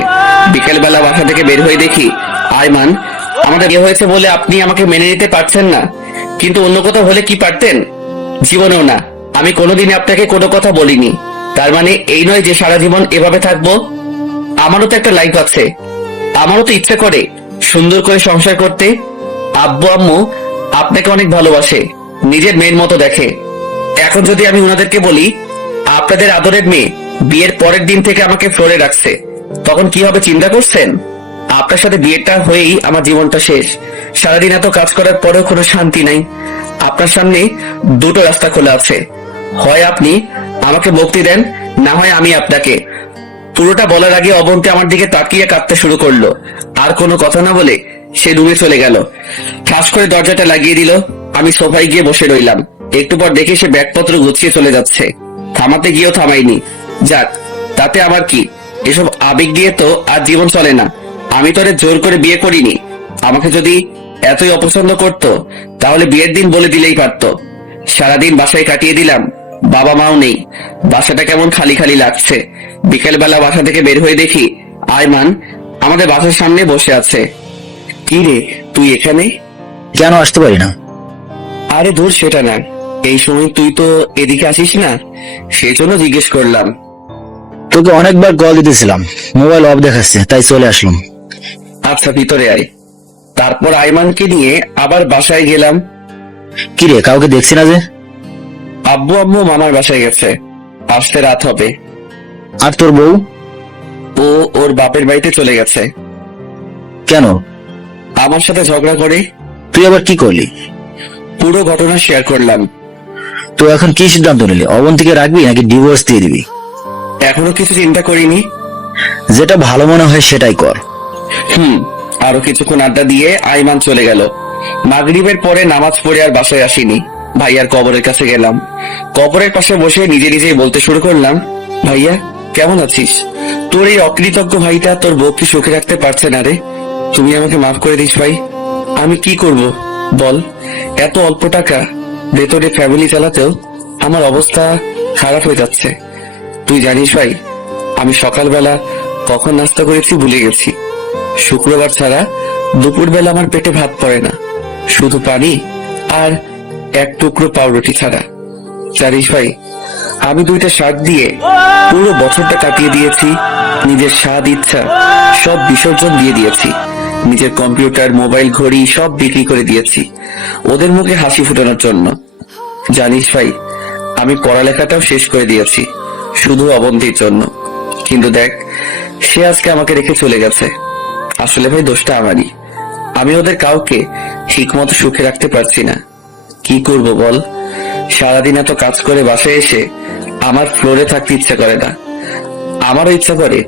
বিকেল বেলা বাসা থেকে বের হয়ে দেখি আয়মান, আমাদের বিয়ে হয়েছে বলে আপনি আমাকে মেনে নিতে পারছেন না, কিন্তু অন্য কোথাও হলে কি পারতেন? জীবনেও না। আমি কোনোদিনই আপনাকে কোনো কথা বলিনি। তার মানে এই নয় যে সারা জীবন এভাবে থাকবো। আমারও তো একটা লাইফ আছে, আমারও তো ইচ্ছে করে সুন্দর করে সংসার করতে। আব্বু আম্মু আপনাকে অনেক ভালোবাসে, নিজের মেয়ের মতো দেখে। এখন যদি আমি ওনাদেরকে বলি আপনাদের আদরের মেয়ে বিয়ের পরের দিন থেকে আমাকে ফ্লোরে রাখছে, তখন কি হবে চিন্তা করছেন? আপনার সাথে বিয়েটা হয়েই আমার জীবনটা শেষ। সারাদিন এত কাজ করার পরেও কোনো শান্তি নাই। আপনার সামনে দুটো রাস্তা খোলা আছে, হয় আপনি আমাকে মুক্তি দেন, না হয় আমি আপনাকে। পুরোটা বলার আগে অবন্তী আমার দিকে তাকিয়ে কাঁদতে শুরু করলো। আর কোনো কথা না বলে সে রুমে চলে গেল। ঠাস করে দরজাটা লাগিয়ে দিল। আমি সোফায় গিয়ে বসে রইলাম। একটু পর দেখি সে ব্যাগপত্র গুছিয়ে চলে যাচ্ছে। থামাতে গিয়েও থামাইনি। যাক, তাতে আমার কি? এসব আবেগ দিয়ে তো আর জীবন চলে না। আমি তোরে জোর করে বিয়ে করিনি। আমাকে যদি এতই অপছন্দ করতো তাহলে বিয়ের দিন বলে দিলেই পারতো। সারাদিন বাসায় কাটিয়ে দিলাম, বাবা মাও নেই। বাসাটা কেমন খালি খালি লাগছে। বিকেল বেলা বাসা থেকে বের হয়ে দেখি আয়মান আমাদের বাসার সামনে বসে আছে। কি রে, তুই এখানে? কেন আসতে পারি না? আরে দূর, সেটা না। এই সময় তুই তো এদিকে আসিস না, সেই জন্য জিজ্ঞেস করলাম। তোকে অনেকবার কল দিতেছিলাম, মোবাইল অফ দেখাচ্ছে, তাই চলে আসলাম। আচ্ছা, ভিতরে আয়। তারপর আয়মানকে নিয়ে আবার বাসায় গেলাম। কিরে, কাউকে দেখছি না যে? আব্বু আম্মু মামার বাসায় গেছে, আসতে রাত হবে। আর তোর বউ? ও ওর বাপের বাড়িতে চলে গেছে। কেন? আমার সাথে ঝগড়া করে। তুই আবার কি করলি? পুরো ঘটনা শেয়ার করলাম। তো এখন কি সিদ্ধান্ত নিলি? অবন্তীকে রাখবি নাকি ডিভোর্স দিয়ে দিবি? এখনো কিছু চিন্তা করিনি। যেটা ভালো মনে হয় সেটাই কর। আরো কিছুক্ষণ আড্ডা দিয়ে আইমান চলে গেল। মাগরিবের পরে নামাজ পড়ে আর বাসায় আসিনি। ভাইয়ার কবরের কাছে গেলাম। কবরের পাশে বসে নিজে নিজেই বলতে শুরু করলাম, ভাইয়া কেমন আছিস? তোর এই অকৃতজ্ঞ ভাইটা তোর বউকে সুখে রাখতে পারছে না রে। তুমি আমাকে মাফ করে দিস ভাই। আমি কি করব বল? এত অল্প টাকা, ভেতরে ফ্যামিলি চালাতেও আমার অবস্থা খারাপ হয়ে যাচ্ছে। তুই জানিস ভাই, আমি সকালবেলা কখন নাস্তা করেছি ভুলে গেছি। শুক্রবার ছাড়া দুপুরবেলা আমার পেটে ভাত পড়ে না, শুধু পানি আর এক টুকরো পাউরুটি ছাড়া। জানিস ভাই, আমি 2টা শার্ট দিয়ে পুরো বছরটা কাটিয়ে দিয়েছি। নিজের স্বাদ ইচ্ছা সব বিসর্জন দিয়ে দিয়েছি। নিজের কম্পিউটার, মোবাইল, ঘড়ি সব বিক্রি করে দিয়েছি ওদের মুখে হাসি ফুটানোর জন্য। জানিস ভাই, আমি পড়ালেখাটাও শেষ করে দিয়েছি শুধু অবন্তীর জন্য। কিন্তু দেখ, সে আজকে আমাকে রেখে চলে গেছে। আসলে ভাই দোষটা আমারই। আমি ওদের কাউকে ঠিক মতো সুখে রাখতে পারছি না। কি করব বল? সারাদিন এত কাজ করে বাসায় এসে আমার ফ্লোরে থাকতে ইচ্ছা করে না। আমারও ইচ্ছা করে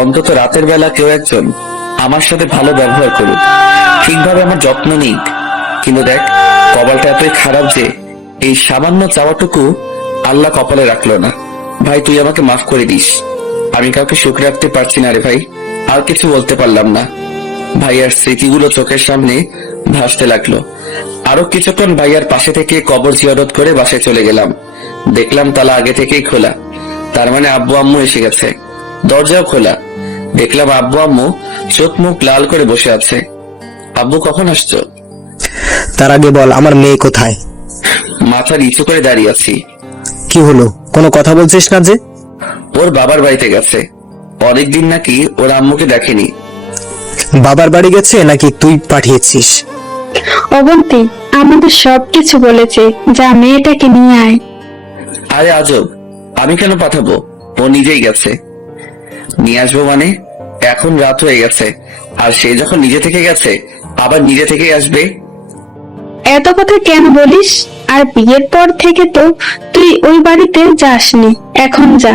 অন্তত রাতের বেলা কেউ একজন আমার সাথে ভালো ব্যবহার করুক, ঠিকভাবে আমার যত্ন নিক। কিন্তু দেখ, কপালটা এতই খারাপ যে এই সামান্য চাওয়াটুকু আল্লাহ কপালে রাখলো না। ভাই তুই আমাকে মাফ করে দিস। আমি কাউকে সুখ রাখতে পারছি না রে ভাই। আর কিছু বলতে পারলাম না। ভাইয়ার স্মৃতিগুলো চোখের সামনে ভাসতে লাগলো। আরো কিছুক্ষণ ভাইয়ার পাশে থেকে কবর জিয়ারত করে বাসায় চলে গেলাম। দেখলাম তালা আগে থেকেই খোলা, তার মানে আব্বু আম্মু এসে গেছে। দরজাও খোলা। দেখলাম আব্বু আম্মু চোখ মুখ লাল করে বসে আছে। আব্বু কখন আসছো? তার আগে বল, আমার মেয়ে কোথায়? মাথা নিচু করে দাঁড়িয়ে আছি। কি হলো, কোনো কথা বলছিস না যে? ওর বাবার বাড়িতে গেছে। অনেকদিন নাকি ওর আম্মুকে দেখেনি। বাবার বাড়ি গেছে নাকি তুই পাঠিয়েছিস? অবন্তী আমাদের সবকিছু বলেছে, যা মেয়েটাকে নিয়ে আয়। আরে আজব, আমি কেন পাঠাবো? ও নিজেই গেছে। নিয়ে আসবো মানে? এখন রাত হয়ে গেছে, আর সে যখন নিজে থেকে গেছে আবার নিজে থেকেই আসবে। এত কথা কেন বলিস? আর বিয়ের পর থেকে তো তুই ওই বাড়িতে যাসনি, এখন যা।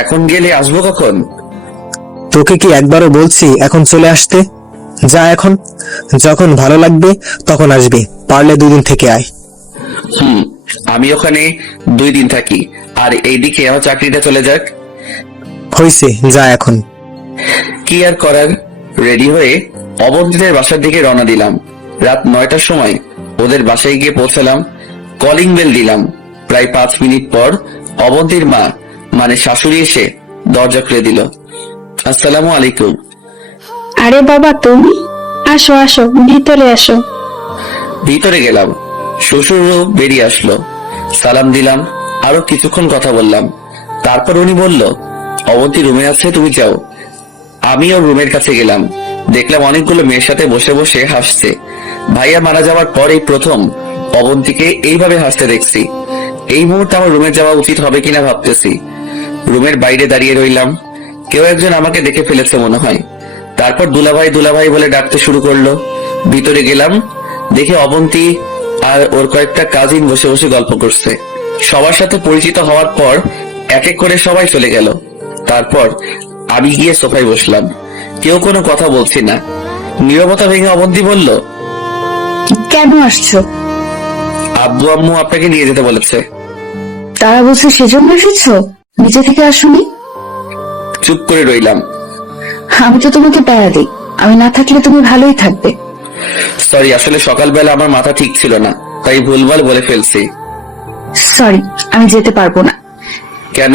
এখন গেলে আসবো কখন? তোকে কি একবারও বলছি এখন চলে আসতে? যা এখন, যখন ভালো লাগবে তখন আসবি, পারলে 2 দিন থেকে আয়। আমি ওখানে 2 দিন থাকি, আর এইদিকে আমার চাকরিটা চলে যাক। হইছে, যা এখন। কি আর করার, রেডি হয়ে অবন্তীদের বাসার দিকে রওনা দিলাম। রাত 9টার সময় ওদের বাসায় গিয়ে পৌঁছালাম। কলিং বেল দিলাম। প্রায় 5 মিনিট পর অবন্তীর মা মানে শাশুড়ি এসে দরজা খুলে দিল। আসসালামু আলাইকুম। আরে বাবা তুমি, আসো আসো, ভিতরে আসো। ভিতরে গেলাম। শ্বশুরও বেরিয়ে আসলো। সালাম দিলাম, আরো কিছুক্ষণ কথা বললাম। তারপর উনি বলল, অবন্তী রুমে আছে, তুমি যাও। আমি ওর রুমের কাছে গেলাম। দেখলাম অনেকগুলো মেয়ের সাথে বসে বসে হাসছে। ভাইয়া মারা যাওয়ার পরেই প্রথম অবন্তীকে এইভাবে হাসতে দেখছি। এই মুহূর্তে আমার রুমে যাওয়া উচিত হবে কিনা ভাবতেছি। রুমের বাইরে দাঁড়িয়ে রইলাম। কেউ একজন আমাকে দেখে ফেলেছে মনে হয়। তারপর দুলাভাই দুলাভাই বলে ডাকতে শুরু করলো। ভিতরে গেলাম, দেখে অবন্তী আর ওর কয়েকটা কাজিন বসে বসে গল্প করছে। সবার সাথে পরিচিত হওয়ার পর এক এক করে সবাই চলে গেল। তারপর আমি গিয়ে সোফায় বসলাম। কেউ কোনো কথা বলছি না। নীরবতা ভেঙে অবন্তী বলল, কেন আসছো? আব্বু আম্মু আপনাকে নিয়ে যেতে বলেছে। তারা বলছে সেজন্য এসেছো, নিজে থেকে আসোনি? চুপ করে রইলাম। আমি তো তোমাকে প্যারা দিই, আমি না থাকলে তুমি ভালোই থাকবে। সরি, আসলে সকালবেলা আমার মাথা ঠিক ছিল না, তাই ভুলভাল বলে ফেলছি। সরি, আমি যেতে পারবো না। কেন?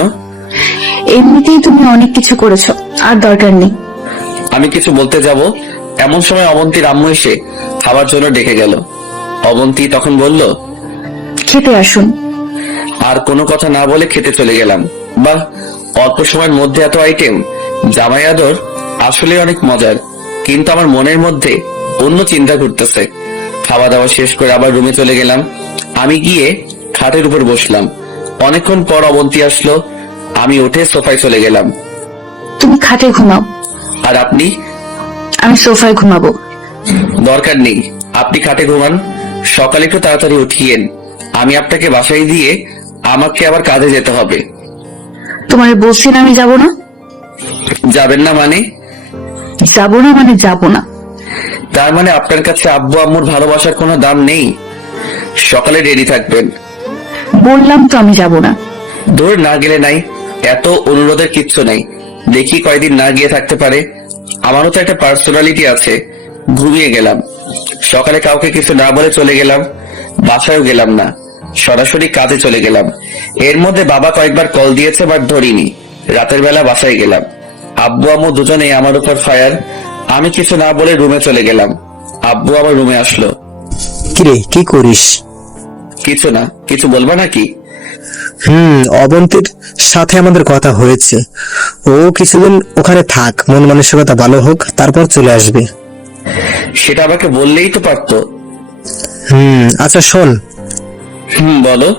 এমনিতেই তুমি অনেক কিছু করেছো, আর দরকার নেই। আমি কিছু বলতে যাব, এমন সময় অবন্তীর আম্মু এসে খাবার জন্য ডেকে গেল। অবন্তী তখন বলল, খেতে আসুন। আর কোনো কথা না বলে খেতে চলে গেলাম। বাহ, অল্প সময়ের মধ্যে এত আইটেম। জামাই আদর আসলে অনেক মজার, কিন্তু আমার মনের মধ্যে অন্য চিন্তা ঘুরতেছে। খাওয়া দাওয়া শেষ করে আবার রুমে চলে গেলাম। আমি গিয়ে খাটের উপর বসলাম। অনেকক্ষণ পর অবন্তী আসলো। আমি উঠে সোফায় চলে গেলাম। তুমি খাটে ঘুমাও, আর আপনি? আমি সোফায় ঘুমাবো। দরকার নেই, আপনি খাটে ঘুমান। সকালে একটু তাড়াতাড়ি উঠিয়েন। আমি আপনাকে বাসায় দিয়ে আমাকে আবার কাজে যেতে হবে। তোমার বলছি না আমি যাবো না। যাবেন না মানে? যাবো না মানে যাবো না। তার মানে আপনার কাছে আব্বু আম্মুর ভালোবাসার কোনো দাম নেই? সকালে রেডি থাকবেন। বললাম তো আমি যাবো না। দূর না গেলে নাই, এত অনুরোধের কিচ্ছু নেই। দেখি কয়দিন না গিয়ে থাকতে পারে। আমারও তো একটা পার্সোনালিটি আছে। ঘুমিয়ে গেলাম। সকালে কাউকে কিছু না বলে চলে গেলাম। বাসায়ও গেলাম না, সরাসরি কাজে চলে গেলাম। এর মধ্যে বাবা কয়েকবার কল দিয়েছে, বাট ধরিনি। রাতের বেলা বাসায় গেলাম, আব্বু আম্মু দুজনেই আমার উপর ফায়ার। আমি কিছু না বলে রুমে চলে গেলাম। আব্বু আবার রুমে আসলো। কিরে, কি করিস? কিছু না, কিছু বলবা নাকি? অবন্তীর সাথে আমাদের কথা হয়েছে, ও কিছুদিন ওখানে থাক, মন মানসিকতা ভালো হোক, তারপর চলে আসবে। সেটা আমাকে বললেই তো পারতো। আচ্ছা শোন, বলো।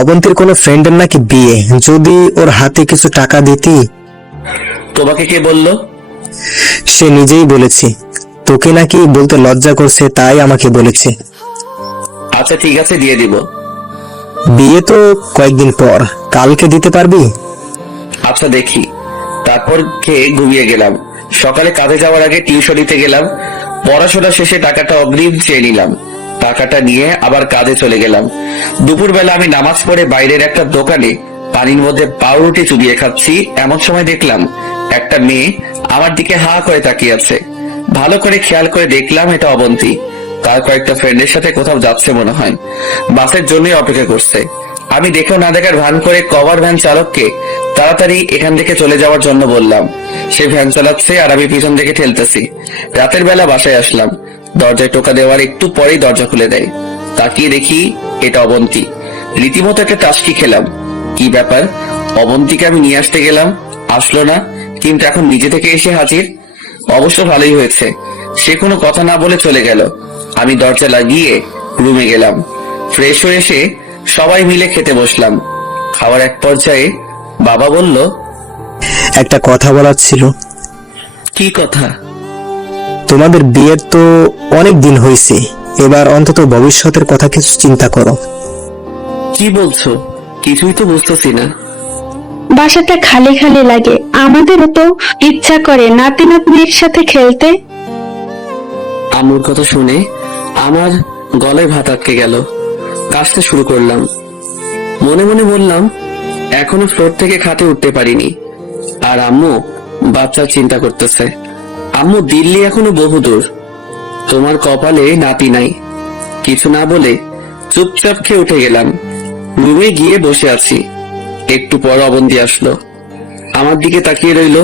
অবন্তীর কোনো ফ্রেন্ডের নাকি বিয়ে, যদি ওর হাতে কিছু টাকা দিতি। তোমাকে কে বললো? সে নিজেই বলেছে, তোকে নাকি বলতে লজ্জা করছে, তাই আমাকে বলেছে। আচ্ছা ঠিক আছে, দিয়ে দিব। বিয়ে তো কয়েকদিন পর, কালকে দিতে পারবি? আচ্ছা দেখি। তারপর খেয়ে ঘুমিয়ে গেলাম। সকালে কাজে যাওয়ার আগে টিউশনিতে গেলাম। পড়াশোনা শেষে টাকাটা অগ্রিম চেয়ে নিলাম। টাকাটা নিয়ে আবার কাজে চলে গেলাম। দুপুরবেলা আমি নামাজ পড়ে বাইরের একটা দোকানে পানির মধ্যে পাউরুটি চুবিয়ে খাচ্ছি, এমন সময় দেখলাম একটা মেয়ে আমার দিকে হা করে তাকিয়ে আছে। ভালো করে খেয়াল করে দেখলাম এটা অবন্তী। তার কয়েকটা ফ্রেন্ডের সাথে কোথাও যাচ্ছে মনে হয়, বাসের জন্যই অপেক্ষা করছে। আমি দেখেও না দেখার ভান করে কভার ভ্যান চালককে তাড়াতাড়ি এখান থেকে চলে যাওয়ার জন্য বললাম। সে ভ্যান চালাচ্ছে আর আমি পিছন থেকে ঠেলতেছি। রাতের বেলা বাসায় আসলাম, দরজায় টোকা দেওয়ার একটু পরেই দরজা খুলে দেয়। তাকিয়ে দেখি এটা অবন্তী। রীতিমতো একটা টাস্কি খেলাম। কি ব্যাপার, অবন্তীকে আমি নিয়ে আসতে গেলাম, আসলো না, কিন্তু এখন নিজে থেকে এসে হাজির। অবশ্য ভালোই হয়েছে, সে কোনো কথা না বলে চলে গেল। আমি দরজা লাগিয়ে রুমে গেলাম। ফ্রেশ হয়ে এসে সবাই মিলে খেতে বসলাম। খাওয়ার এক পর্যায়ে বাবা বলল, একটা কথা বলার ছিল। কি কথা? তোমাদের বিয়ের তো অনেক দিন হয়েছে, এবার অন্তত ভবিষ্যতের কথা কিছু চিন্তা করো। কি বলছো? কিছুই তো বুঝতেছি না। বাসাটা খালি খালি লাগে, আমাদেরও তো ইচ্ছা করে নাতি নাতনির সাথে খেলতে। আম্মুর কথা শুনে আমার গলায় ভাত আটকে গেল। কাশতে শুরু করলাম। মনে মনে বললাম, এখনো ফ্লোর থেকে খাটে উঠতে পারিনি, আর আম্মু বাচ্চার চিন্তা করতেছে। আম্মু, দিল্লি এখনো বহুদূর, তোমার কপালে নাতি নাই। কিছু না বলে চুপচাপ খেয়ে উঠে গেলাম। রুমে গিয়ে বসে আছি। একটু পর অবন্তী আসলো, আমার দিকে তাকিয়ে রইলো।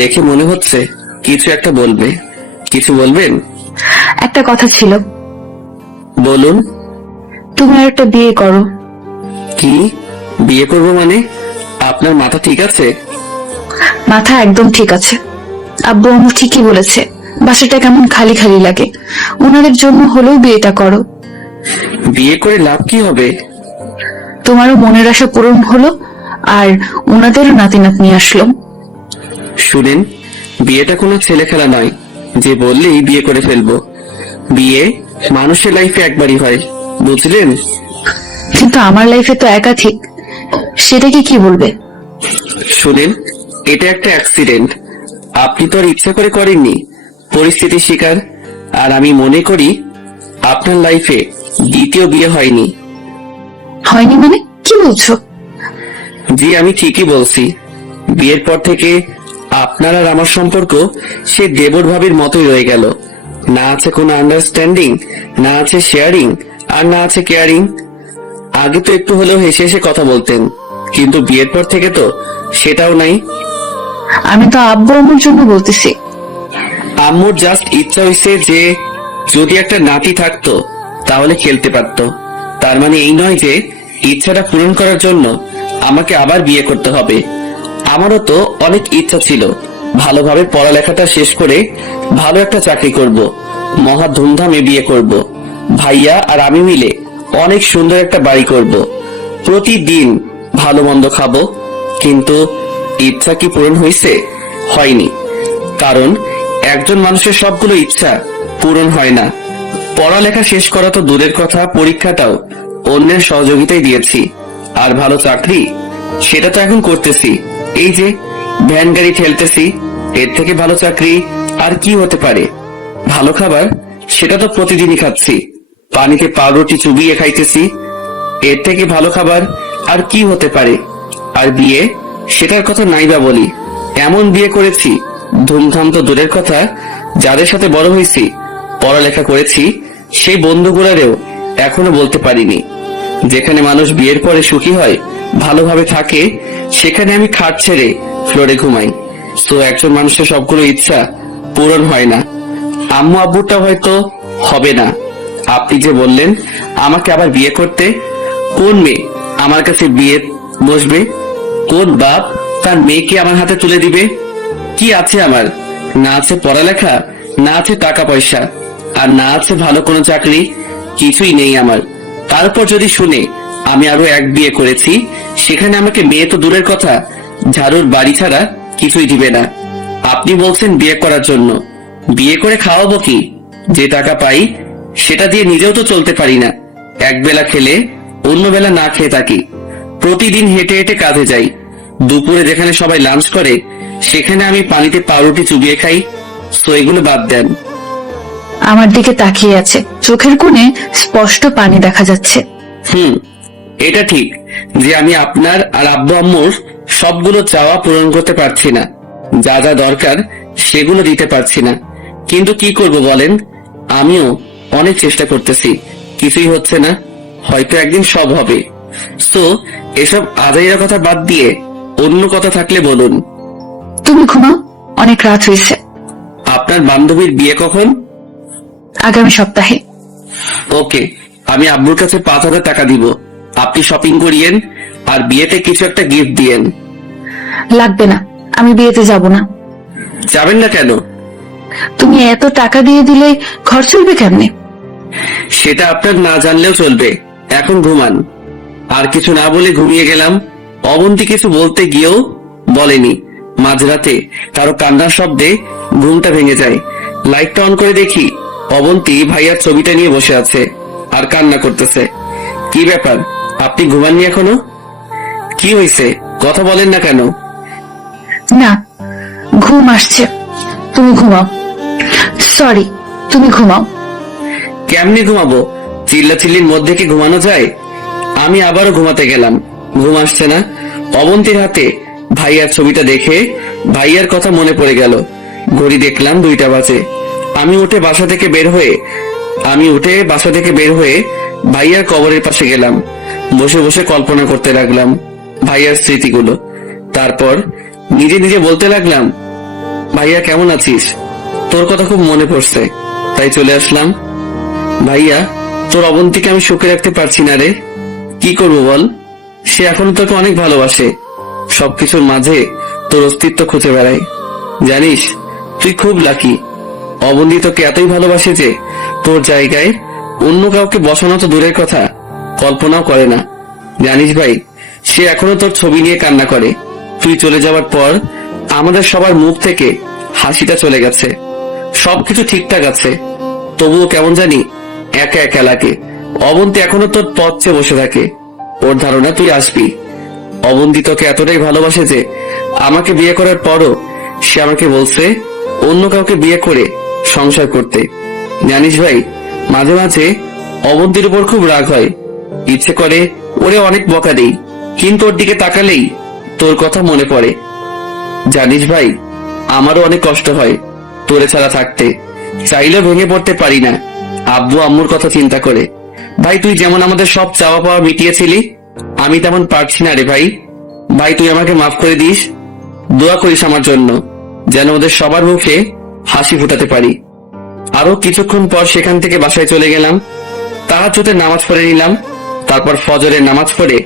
দেখে মনে হচ্ছে কিছু একটা বলবে। কিছু বলবেন? একটা কথা ছিল, বলুন। তুমি আর একটা বিয়ে করো। কি? বিয়ে করব মানে? আপনার মাথা ঠিক আছে? মাথা একদম ঠিক আছে। আব্বু আম্মু ঠিকই বলেছে, বাসাটা কেমন খালি খালি লাগে, ওনাদের জন্য হলেও বিয়েটা করো। বিয়ে করে লাভ কি হবে? তোমারও মনের আশা পূরণ হলো, আর ওনাদেরও নাতি নাতনি আসলো। শুনেন, বিয়েটা কোনো ছেলে খেলা নয় যে বললেই বিয়ে করে ফেলবো। বিয়ে মানুষের লাইফে একবারই হয়, বুঝলেন? কিন্তু আমার লাইফে তো একাধিক, সেটাকে কি বলবে? শুনেন, এটা একটা অ্যাক্সিডেন্ট। আপনি তো আর ইচ্ছা করে করেননি, পরিস্থিতির শিকার। আর আমি মনে করি আপনার লাইফে দ্বিতীয় বিয়ে হয়নি। হয়নি মানে কি বলছো? জি, আমি ঠিকই বলছি। বিয়ের পর থেকে আপনার আর আমার সম্পর্ক সে দেবর ভাবির মতোই রয়ে গেল। না আছে কোনো আন্ডারস্ট্যান্ডিং, না আছে শেয়ারিং, আর না আছে কেয়ারিং। আগে তো একটু হলেও হেসে হেসে কথা বলতেন, কিন্তু বিয়ের পর থেকে তো সেটাও নাই। আমি তো আব্বু আম্মুর জন্য বলতেছি। আম্মুর জাস্ট ইচ্ছা হয়েছে যে যদি একটা নাতি থাকতো তাহলে খেলতে পারতো। তার মানে এই নয় যে ইচ্ছাটা পূরণ করার জন্য আমাকে আবার বিয়ে করতে হবে। আমারও তো অনেক ইচ্ছা ছিল, ভালোভাবে পড়ালেখাটা শেষ করে ভালো একটা চাকরি করব, মহা ধুমধামে বিয়ে করব, ভাইয়া আর আমি মিলে অনেক সুন্দর একটা বাড়ি করব, প্রতিদিন ভালো মন্দ খাবো। কিন্তু ইচ্ছা কি পূরণ হয়েছে? হয়নি। কারণ একজন মানুষের সবগুলো ইচ্ছা পূরণ হয় না। পড়ালেখা শেষ করা তো দূরের কথা, পরীক্ষাটাও অন্যের সহযোগিতায় দিয়েছি। আর ভালো চাকরি, সেটা তো এখন করতেছি। এই যে ভ্যান গাড়ি ঠেলতেছি, এর থেকে ভালো চাকরি আর কি হতে পারে? ভালো খাবার, সেটা তো প্রতিদিনই খাচ্ছি। পানিতে পাউরুটি চুবিয়ে খাইতেছি, এর থেকে ভালো খাবার আর কি হতে পারে? আর বিয়ে, সেটার কথা নাইবা বলি, এমন বিয়ে করেছি, ধুমধাম তো দূরের কথা, যাদের সাথে বড় হয়েছি, পড়ালেখা করেছি, সেই বন্ধুগুলারেও এখনো বলতে পারিনি। যেখানে মানুষ বিয়ের পরে সুখী হয়, ভালোভাবে থাকে, সেখানে আমি খাট ছেড়ে ফ্লোরে ঘুমাই। তো একজন মানুষের সবগুলো ইচ্ছা পূরণ হয় না। আম্মু আব্বুটা হয়তো হবে না। আপনি যে বললেন আমাকে আবার বিয়ে করতে, কোন মেয়ে আমার কাছে বিয়ে বসবে? কোন বাপ তার মেয়েকে আমার হাতে তুলে দিবে? কি আছে আমার? না আছে পড়ালেখা, না আছে টাকা পয়সা, আর না আছে ভালো কোনো চাকরি। কিছুই নেই আমার। তারপর যদি শুনে আমি আরো এক বিয়ে করেছি, সেখানে আমাকে মেয়ে তো দূরের কথা, ঝাড়ুর বাড়ি ছাড়া কিছুই দিবে না। আপনি বলছেন বিয়ে করার জন্য। বিয়ে করে খাওয়াবো কি? যে টাকা পাই সেটা দিয়ে নিজেও তো চলতে পারি না। এক বেলা খেলে অন্য বেলা না খেয়ে থাকি। প্রতিদিন হেঁটে হেঁটে কাজে যাই। দুপুরে যেখানে সবাই লাঞ্চ করে, সেখানে আমি পানিতে পাউরুটি চুবিয়ে খাই। তো এগুলো বাদ দেন। আমার দিকে তাকিয়ে আছে, চোখের কোণে স্পষ্ট পানি দেখা যাচ্ছে। এটা ঠিক যে আমি আপনার আর আব্বু আম্মুর সবগুলো চাওয়া পূরণ করতে পারছি না। যা যা দরকার সেগুলো দিতে পারছি না। কিন্তু কি করব বলেন? আমিও অনেক চেষ্টা করতেছি, কিছুই হচ্ছে না। হয়তো একদিন সব হবে। তো এসব আদায়ের কথা বাদ দিয়ে অন্য কথা থাকলে বলুন। তুমি ঘুমাও, অনেক রাত হয়েছে। আপনার বান্ধবীর বিয়ে কখন? আগামী সপ্তাহে। ওকে, আমি আব্বুর কাছে 5,000 টাকা দিব। আপনি শপিং করিয়েন আর বিয়েতে কিছু একটা গিফট দিয়েন। লাগবে না, আমি বিয়েতে যাব না। যাবেন না কেন? তুমি এত টাকা দিয়ে দিলে ঘর চলবে কেমনে? সেটা আপনার না জানলেও চলবে। এখন ঘুমান। আর কিছু না বলে ঘুমিয়ে গেলাম। অবন্তী কিছু বলতে গিয়েও বলেনি। মাঝরাতে কারো কান্নার শব্দে ঘুমটা ভেঙে যায়। লাইটটা অন করে দেখি অবন্তী ভাইয়ার ছবিটা নিয়ে বসে আছে আর কান্না করতেছে। কি ব্যাপার, আপনি ঘুমাননি এখনো? কি হয়েছে, কথা বলেন না কেন? না, ঘুম আসছে, তুমি ঘুমাও। সরি, তুমি ঘুমাও। কেমনে ঘুমাবো? চিল্লাচিল্লির মধ্যে কি ঘুমানো যায়? আমি আবারও ঘুমাতে গেলাম। ঘুম আসছে না। অবন্তীর হাতে ভাইয়ার ছবিটা দেখে ভাইয়ার কথা মনে পড়ে গেল। ঘড়ি দেখলাম 2টা বাজে। আমি উঠে বাসা থেকে বের হয়ে ভাইয়ার কবরের পাশে গেলাম। বসে বসে কল্পনা করতে লাগলাম ভাইয়ার স্মৃতিগুলো। তারপর নিজে নিজে বলতে লাগলাম, ভাইয়া কেমন আছিস? তোর কথা খুব মনে পড়ছে, তাই চলে আসলাম। ভাইয়া, তোর অবন্তীকে আমি সুখে রাখতে পারছি না রে। কি করবো বল? সে এখনো তোকে অনেক ভালোবাসে। সবকিছুর মাঝে তোর অস্তিত্ব খুঁজে বেড়ায়। জানিস, তুই খুব লাকি। অবন্তী তোকে এতই ভালোবাসে যে তোর জায়গায় অন্য কাউকে বসানো তো দূরের কথা, কল্পনাও করে না। জানিস ভাই, সে এখনো তোর ছবি নিয়ে কান্না করে। তুই চলে যাওয়ার পর আমাদের সবার মুখ থেকে হাসিটা চলে গেছে। সবকিছু ঠিকঠাক আছে, তবুও কেমন জানি একা একা লাগে। অবন্তী এখনো তোর পথ চেয়ে বসে থাকে। ওর ধারণা তুই আসবি। অবন্তী তোকে এতটাই ভালোবাসে যে আমাকে বিয়ে করার পরও সে আমাকে বলছে অন্য কাউকে বিয়ে করে সংসার করতে। জানিস ভাই, মাঝে মাঝে অবন্তীর উপর খুব রাগ হয়। ইচ্ছে করে ওরে অনেক বকা দেই, কিন্তু ওর দিকে তাকালেই তোর কথা মনে পড়ে। জানিস ভাই, আমারও অনেক কষ্ট হয় তোরে ছাড়া থাকতে। চাইলেও ভেঙে পড়তে পারি না আব্বু আম্মুর কথা চিন্তা করে। ভাই, তুই যেমন আমাদের সব চাওয়া পাওয়া মিটিয়েছিলি, আমি তেমন পারছি না রে ভাই। ভাই, তুই আমাকে মাফ করে দিস। দোয়া করিস আমার জন্য, যেন ওদের সবার মুখে হাসি ফোটাতে পারি। আরো কিছুক্ষণ পর সেখান থেকে বাসায় চলে গেলাম। তাহাজ্জুদের নামাজ পড়ে নিলাম। তারপর ফজরের নামাজ পড়ে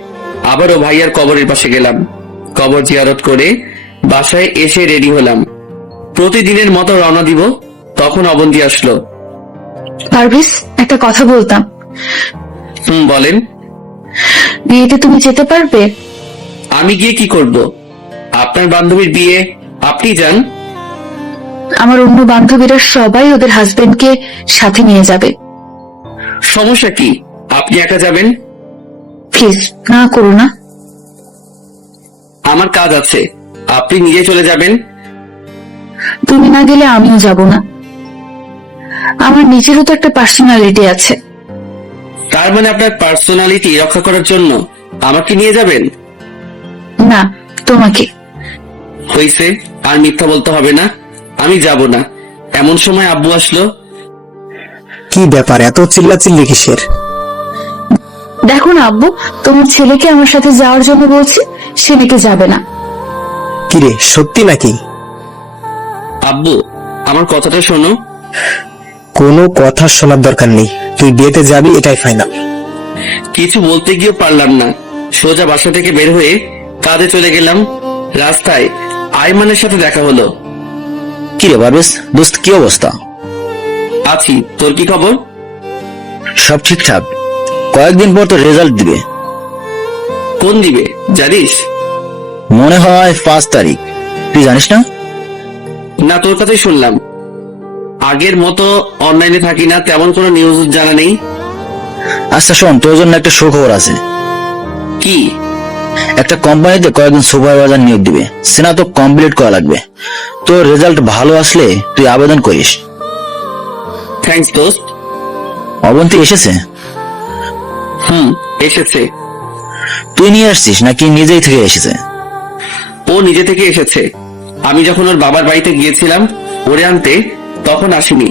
আবারও ভাইয়ার কবরের পাশে গেলাম। কবর জিয়ারত করে বাসায় এসে রেডি হলাম। প্রতিদিনের মতো রওনা দিব। তখন অবন্তী আসলো। পারভেজ, একটা কথা বলতাম। বলেন। বিয়েতে তুমি যেতে পারবে? আমি গিয়ে কি করব? আপনার বান্ধবীর বিয়ে, আপনি যান। আমার অন্য বান্ধবীরা সবাই ওদের হাজবেন্ডকে সাথে নিয়ে যাবে। সমস্যা কি? আপনি একা যাবেন? প্লিজ, না করো না। আমার কাজ আছে, আপনি নিজে চলে যাবেন। তুমি না গেলে আমিও যাব না। আমার নিজেরও তো একটা পার্সোনালিটি আছে। তার মানে আপনার পার্সোনালিটি রক্ষা করার জন্য আমাকে নিয়ে যাবেন? না, তোমাকে। হইছে, আর মিথ্যা বলতে হবে না। আমি যাব না। এমন সময় আব্বু আসলো। কি ব্যাপার, এত চিল্লাচিল্লি কিসের? দেখো না আব্বু, তোমার ছেলেকে আমার সাথে যাওয়ার জন্য বলছে, সে নাকি যাবে না। কিরে, সত্যি নাকি? আব্বু, আমার কথাটা শোনো। কোনো কথা শোনার দরকার নেই, তুই বিয়েতে যাবি, এটাই ফাইনাল। কিছু বলতে গিয়ে পারলাম না, সোজা বাসা থেকে বের হয়ে কাজে চলে গেলাম। রাস্তায় আইমানের সাথে দেখা হলো। কি রে পারভেজ, দোস্ত কি অবস্থা? আছি, তোর কি খবর? সব ঠিকঠাক। কয়েকদিন পর তো রেজাল্ট দিবে। কোন দিবে জানিস? মনে হয় 5 তারিখ। তুই জানিস না? না, তোর কথাই শুনলাম। আগের মতো অনলাইনে থাকি না, তেমন কোনো নিউজ জানা নেই। আচ্ছা শোন, তোর জন্য একটা সুখবর আছে। কি? একটা কোম্পানিতে কয়েকদিন সুপারভাইজার নিয়োগ দিবে, স্নাতক কমপ্লিট করা লাগবে। তোর রেজাল্ট ভালো আসলে তুই আবেদন করিস। থ্যাঙ্কস দোস্ত। অবন্তী এসেছে? এসেছে। তুই নিয়ে আসছিস নাকি নিজেই থেকে এসেছে? ও নিজে থেকে এসেছে। আমি যখন ওর বাবার বাড়িতে গিয়েছিলাম ওরে আনতে, তখন আসিনি।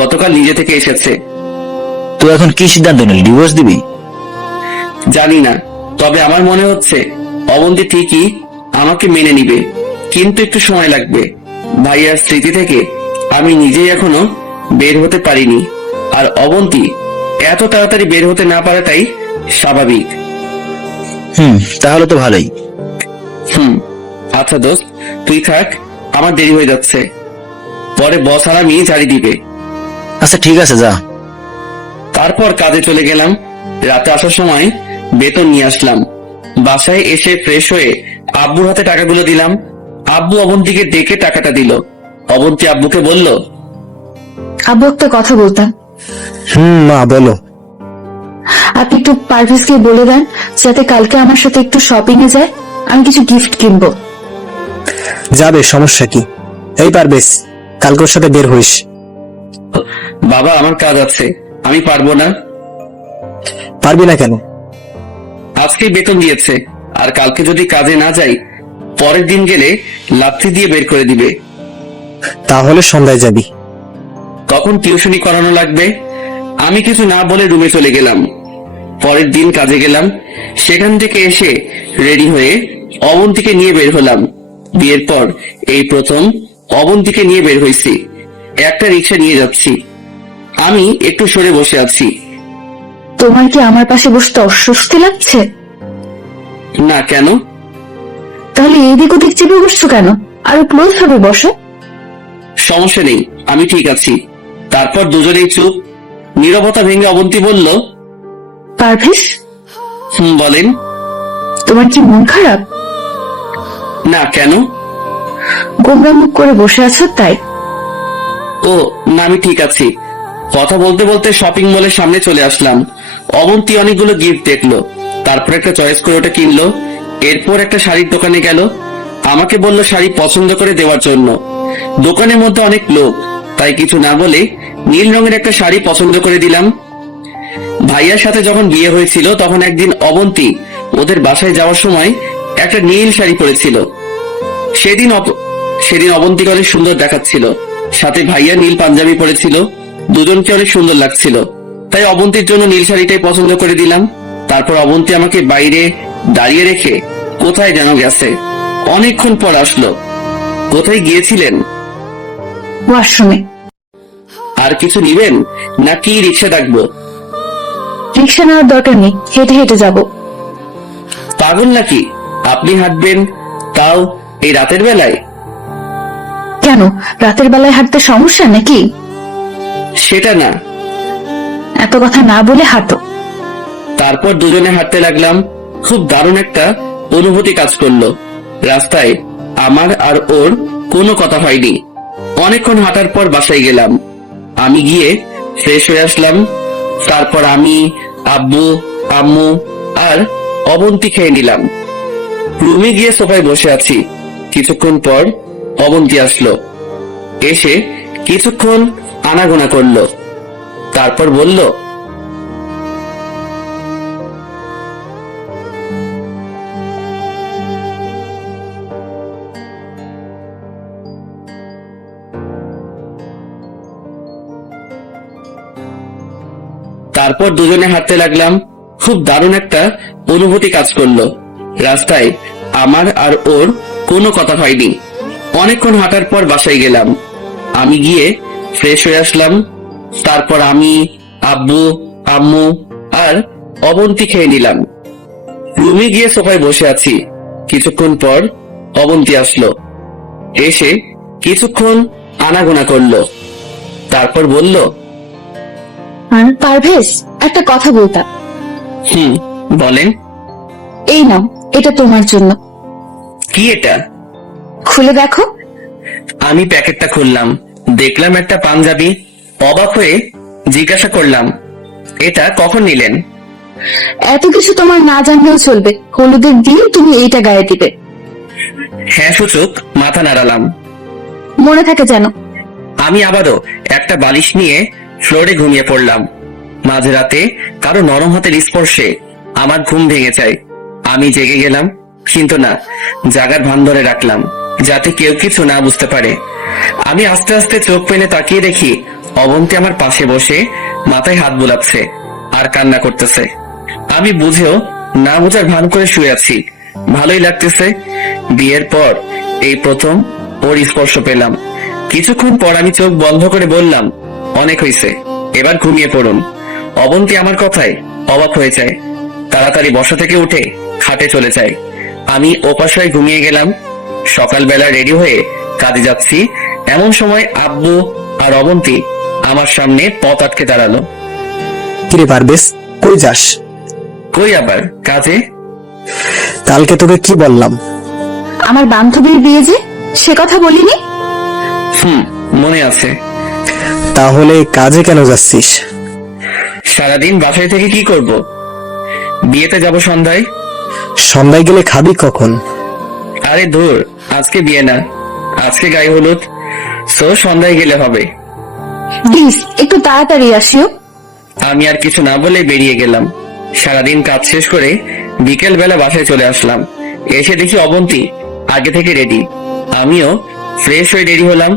গতকাল নিজে থেকে এসেছে। তুই এখন কি সিদ্ধান্ত নিলি, ডিভোর্স দিবি? জানি না, তবে আমার মনে হচ্ছে অবন্তী ঠিকই আমাকে মেনে নিবে, কিন্তু একটু সময় লাগবে। ভাইয়ার স্মৃতি থেকে আমি নিজেই এখনো বের হতে পারিনি, আর অবন্তী এত তাড়াতাড়ি বের হতে না পারাটাই স্বাভাবিক। তাহলে তো ভালোই। আচ্ছা দোস্ত, তুই থাক, আমার দেরি হয়ে যাচ্ছে। পরে বস আর আমি ঝাড়ি দিবে। আচ্ছা ঠিক আছে, যা। তারপর কাজে চলে গেলাম। রাতে আসার সময় বেতন নিয়ে আসলাম। বাসায় এসে ফ্রেশ হয়ে আব্বুর হাতে টাকাগুলো দিলাম। আব্বু অবন্তীকে ডেকে টাকাটা দিল। অবন্তী আব্বুকে বলল, আব্বু, একটা কথা বলতাম। মা বলো। আপনি একটু পারভেজকে বলে দেন যাতে কালকে আমার সাথে একটু শপিং এ যায়, আমি কিছু গিফট কিনবো। যাবে, সমস্যা কি? এই পারভেজ, কালকে ওর সাথে বের হইস। বাবা আমার কাজ আছে, আমি পারবো না। পারবি না কেন? আজকেই বেতন দিয়েছে, আর কালকে যদি কাজে না যাই, পরের দিন গেলে লাথি দিয়ে বের করে দিবে। তাহলে সন্ধ্যায় যাবি। তখন টিউশনি করানো লাগবে। আমি কিছু না বলে রুমে চলে গেলাম। পরের দিন কাজে গেলাম। সেখান থেকে এসে রেডি হয়ে অবন্তীকে নিয়ে বের হলাম। বিয়ের পর এই প্রথম অবন্তীকে নিয়ে বের হয়েছি। একটা রিক্সা নিয়ে যাচ্ছি। আমি একটু সরে বসে আছি। তোমার কি আমার পাশে বসতে অস্বস্তি লাগছে? না, কেন? তাহলে এদিক ওদিক চেপে বসছো কেন? আরো ক্লোজ ভাবে বসো। সমস্যা নেই, আমি ঠিক আছি। তারপর দুজনেই চুপ। নীরবতা ভেঙে অবন্তী বলল, পারভেজ, বলেন। তোমার কি মন খারাপ? না, কেন? গোমরা মুখ করে বসে আছো তাই। ও না, আমি ঠিক আছি। কথা বলতে বলতে শপিং মলের সামনে চলে আসলাম। অবন্তী অনেকগুলো গিফট দেখলো, তারপর একটা চয়েস করে ওটা কিনলো। এরপর একটা শাড়ির দোকানে গেল। আমাকে বলল শাড়ি পছন্দ করে দেওয়ার জন্য। দোকানের মধ্যে অনেক লোক, তাই কিছু না বলে নীল রঙের একটা শাড়ি পছন্দ করে দিলাম। ভাইয়ার সাথে যখন বিয়ে হয়েছিল তখন একদিন অবন্তী ওদের বাসায় যাওয়ার সময় একটা নীল শাড়ি পরেছিল। সেদিন অবন্তীকে অনেক সুন্দর দেখাচ্ছিল। সাথে ভাইয়া নীল পাঞ্জাবি পরেছিল। দুজনকে অনেক সুন্দর লাগছিল, তাই অবন্তীর জন্য নীল শাড়িটাই পছন্দ করে দিলাম। তারপর অবন্তী আমাকে বাইরে দাঁড়িয়ে রেখে কোথায় যেন গেছে। অনেকক্ষণ পর আসলো। কোথায় গিয়েছিলেন? ওয়াশরুমে। আর কিছু নিবেন নাকি রিক্সা ডাকবো? রিক্সা নেওয়ার দরকার নেই, হেঁটে হেঁটে যাবো। পাগল নাকি আপনি হাঁটবেন, তাও এই রাতের বেলায়? কেন, রাতের বেলায় হাঁটতে সমস্যা নাকি? সেটা না। এত কথা না বলে হাঁটো। তারপর দুজনে হাঁটতে লাগলাম। খুব দারুণ একটা অনুভূতি কাজ করলো। রাস্তায় আমার আর ওর কোনো কথা হয়নি। অনেকক্ষণ হাঁটার পর বাসায় গেলাম। আমি গিয়ে ফ্রেশ হয়ে আসলাম। তারপর আমি, আব্বু, আম্মু আর অবন্তী খেয়ে নিলাম। রুমে গিয়ে সোফায় বসে আছি। কিছুক্ষণ পর অবন্তী আসলো। এসে কিছুক্ষণ আনাগোনা করলো, তারপর বলল, তারপর দুজনে হাঁটতে লাগলাম। খুব দারুণ একটা অনুভূতি কাজ করলো। রাস্তায় আমার আর ওর কোনো কথা হয়নি। অনেকক্ষণ হাঁটার পর বাসায় গেলাম। আমি গিয়ে ফ্রেশ হয়ে আসলাম। তারপর আমি, আব্বু, আম্মু আর অবন্তী খেয়ে নিলাম। রুমে গিয়ে সোফায় বসে আছি। কিছুক্ষণ পর অবন্তী আসলো। এসে কিছুক্ষণ আনাগোনা করলো, তারপর বলল, পারভেজ, একটা কথা বলতা। বলেন। এই নাও, এটা তোমার জন্য। কি এটা? খুলে দেখো। আমি প্যাকেটটা খুললাম, দেখলাম একটা পাঞ্জাবি। অবাক হয়ে জিজ্ঞাসা করলাম, এটা কখন নিলেন? এত কিছু তোমার না জানলেও চলবে, হলুদের দিন তুমি এইটা গায়ে দিবে। হ্যাঁ সূচক মাথা নাড়ালাম। মনে থাকে যেন। আমি আবারও একটা বালিশ নিয়ে ফ্লোরে ঘুমিয়ে পড়লাম। মাঝরাতে কারো নরম হাতের স্পর্শে আমার ঘুম ভেঙে যায়। আমি জেগে গেলাম, কিন্তু না, জাগার ভান ধরে রাখলাম যাতে কেউ কিছু না বুঝতে পারে। আমি আস্তে আস্তে চোখ পেলে তাকিয়ে দেখি অবন্তী আমার পাশে বসে মাথায় হাত বুলাচ্ছে আর কান্না করতেছে। আমি বুঝেও না বোঝার ভান করে শুয়ে আছি। ভালোই লাগতেছে। বিয়ের পর এই প্রথম ওর স্পর্শ পেলাম। কিছুক্ষণ পর আমি চোখ বন্ধ করে বললাম, অনেক হয়েছে, এবার ঘুমিয়ে পড়ুন। অবন্তী আমার কথায় অবাক হয়ে যায়। তাড়াতাড়ি বসা থেকে উঠে খাটে চলে যায়। আমি ওপাশায় ঘুমিয়ে গেলাম। সকালবেলা রেডি হয়ে কাজে যাচ্ছি, এমন সময় আব্বু আর অবন্তী আমার সামনে পথ আটকে দাঁড়ালো। কিরে পারভেজ, কই যাস? কই আবার, কাজে। কালকে তোকে কি বললাম? আমার বান্ধবীর বিয়ে যে, সে কথা বলিনি? মনে আছে। তাহলে কাজে কেন যাচ্ছিস? সারাদিন বাসায় থেকে কি করব? বিয়েতে যাব সন্ধ্যায়। সন্ধ্যায় গেলে খাবি কখন? আরে ধুর, আজকে বিয়ে না, আজকে গায়ে হলুদ, সো সন্ধ্যায় গেলে হবে। প্লিজ একটু তাড়াতাড়ি আসিও। আমি আর কিছু না বলে বেরিয়ে গেলাম। সারাদিন কাজ শেষ করে বিকেল বেলা বাসায় চলে আসলাম। এসে দেখি অবন্তী আগে থেকে রেডি। আমিও ফ্রেশ হয়ে রেডি হলাম।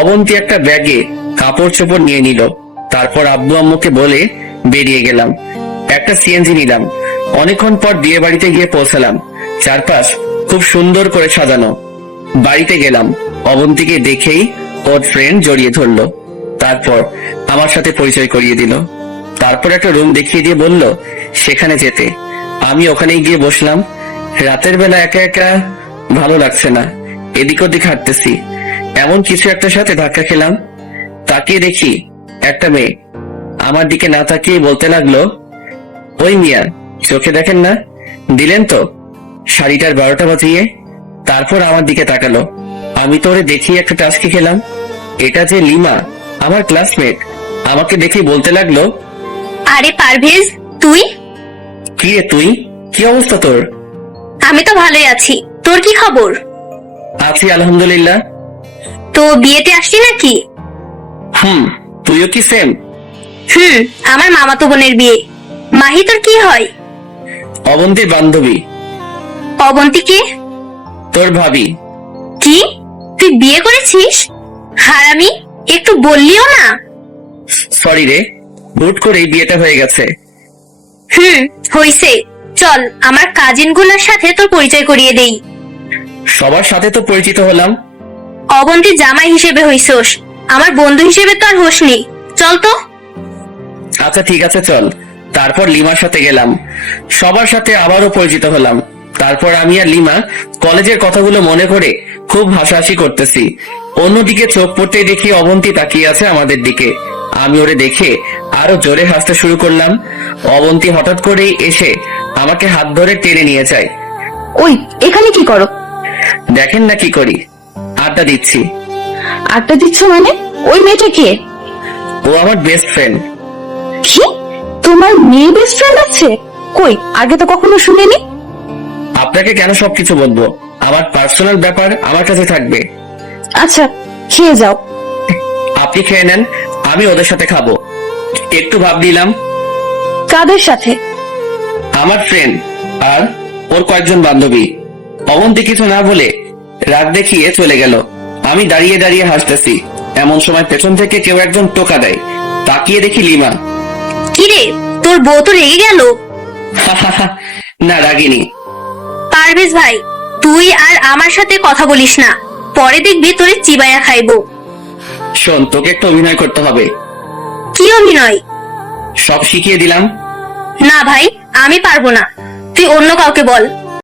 অবন্তী একটা ব্যাগে কাপড় চোপড় নিয়ে নিল। তারপর আব্বু আম্মুকে বলে বেরিয়ে গেলাম। একটা সিএনজি নিলাম। অনেকক্ষণ পর বিয়ে বাড়িতে গিয়ে পৌঁছালাম। চারপাশ খুব সুন্দর করে সাজানো। বাড়িতে গেলাম। অবন্তীকে দেখেই ওর ফ্রেন্ড জড়িয়ে ধরলো। তারপর আমার সাথে পরিচয় করিয়ে দিল। তারপর একটা রুম দেখিয়ে দিয়ে বলল সেখানে যেতে। আমি ওখানে গিয়ে বসলাম। রাতের বেলা একা একা ভালো লাগছে না। এদিক ওদিক হাঁটতেছি, এমন কিছু একটা সাথে ধাক্কা খেলাম। তাকিয়ে দেখি একটা মেয়ে আমার দিকে না তাকিয়ে বলতে লাগলো, ওই মিয়া, চোখে দেখেন না, দিলেন তো শাড়িটার 12টা বাজিয়ে। তারপর আমার দিকে তাকালো। আমি তো ওরে দেখিয়ে একটা টাস্কি খেলাম। এটা যে লিমা, আমার ক্লাসমেট। আমাকে দেখে বলতে লাগলো, আরে পারভেজ, তুই? কি রে তুই, কি অবস্থা তোর? আমি তো ভালোই আছি, তোর কি খবর? আছি আলহামদুলিল্লাহ। তো বিয়েতে আসলি নাকি? তুইও কি সেম? আমার মামাতো বোনের বিয়ে। মাহি তোর কি হয়? অবন্তীর বান্ধবী। অবন্তী কে? তোর ভাবি। কি, তুই বিয়ে করেছিস? হারামি, একটু বললিও না। সরি রে, হুট করেই বিয়েটা হয়ে গেছে। হইছে। চল আমার কাজিন গুলোর সাথে তোর পরিচয় করিয়ে দেই। সবার সাথে তো পরিচিত হলাম। অবন্তী জামাই হিসেবে হইছস, আমার বন্ধু হিসেবে তো আর হোসনি। চল তো। আচ্ছা ঠিক আছে চল। তারপর লিমার সাথে গেলাম। সবার সাথে আবারও পরিচিত হলাম। তারপর আমি আর লিমা কলেজের কথাগুলো মনে করে খুব হাসাহাসি করতেছি। অন্যদিকে চোখ পড়তেই দেখি অবন্তী তাকিয়ে আছে আমাদের দিকে। আমি ওরে দেখে আরো জোরে হাসতে শুরু করলাম। অবন্তী হঠাৎ করেই এসে আমাকে হাত ধরে টেনে নিয়ে যায়। ওই, এখানে কি করো? দেখেন না কি করি, আড্ডা দিচ্ছি। আড্ডা দিচ্ছ মানে? ওই মেয়েটা কে? ও আমার বেস্ট ফ্রেন্ড। কি, তোমার মেয়ে বেস্ট ফ্রেন্ড আছে? কই, আগে তো কখনো শুনিনি। আপনাকে কেন সবকিছু বলবো? আমার পার্সোনাল ব্যাপার আমার কাছে থাকবে। আচ্ছা, খেয়ে যাও। আপনি খেয়ে নেন, আমি ওদের সাথে খাবো। একটু ভাব দিলাম। কাদের সাথে? আমার ফ্রেন্ড আর ওর কয়েকজন বান্ধবী। অবন্তী কিছু না বলে রাগ দেখিয়ে চলে গেল। আমি দাঁড়িয়ে দাঁড়িয়ে হাসতেছি। এমন সময় পেছন থেকে কেউ একজন টোকা দেয়। তাকিয়ে দেখি লিমা। কিরে, তোর বউ তো রেগে গেল? না, রাগিনি। পারভেজ ভাই, তুই আর আমার সাথে কথা বলিস না, পরে দেখবি তোরে চিবাইয়া খাইবো। শোন, তোকে একটা অভিনয় করতে হবে। কি অভিনয়? সব শিখিয়ে দিলাম। না ভাই, আমি পারবো না, তুই অন্য কাউকে বল।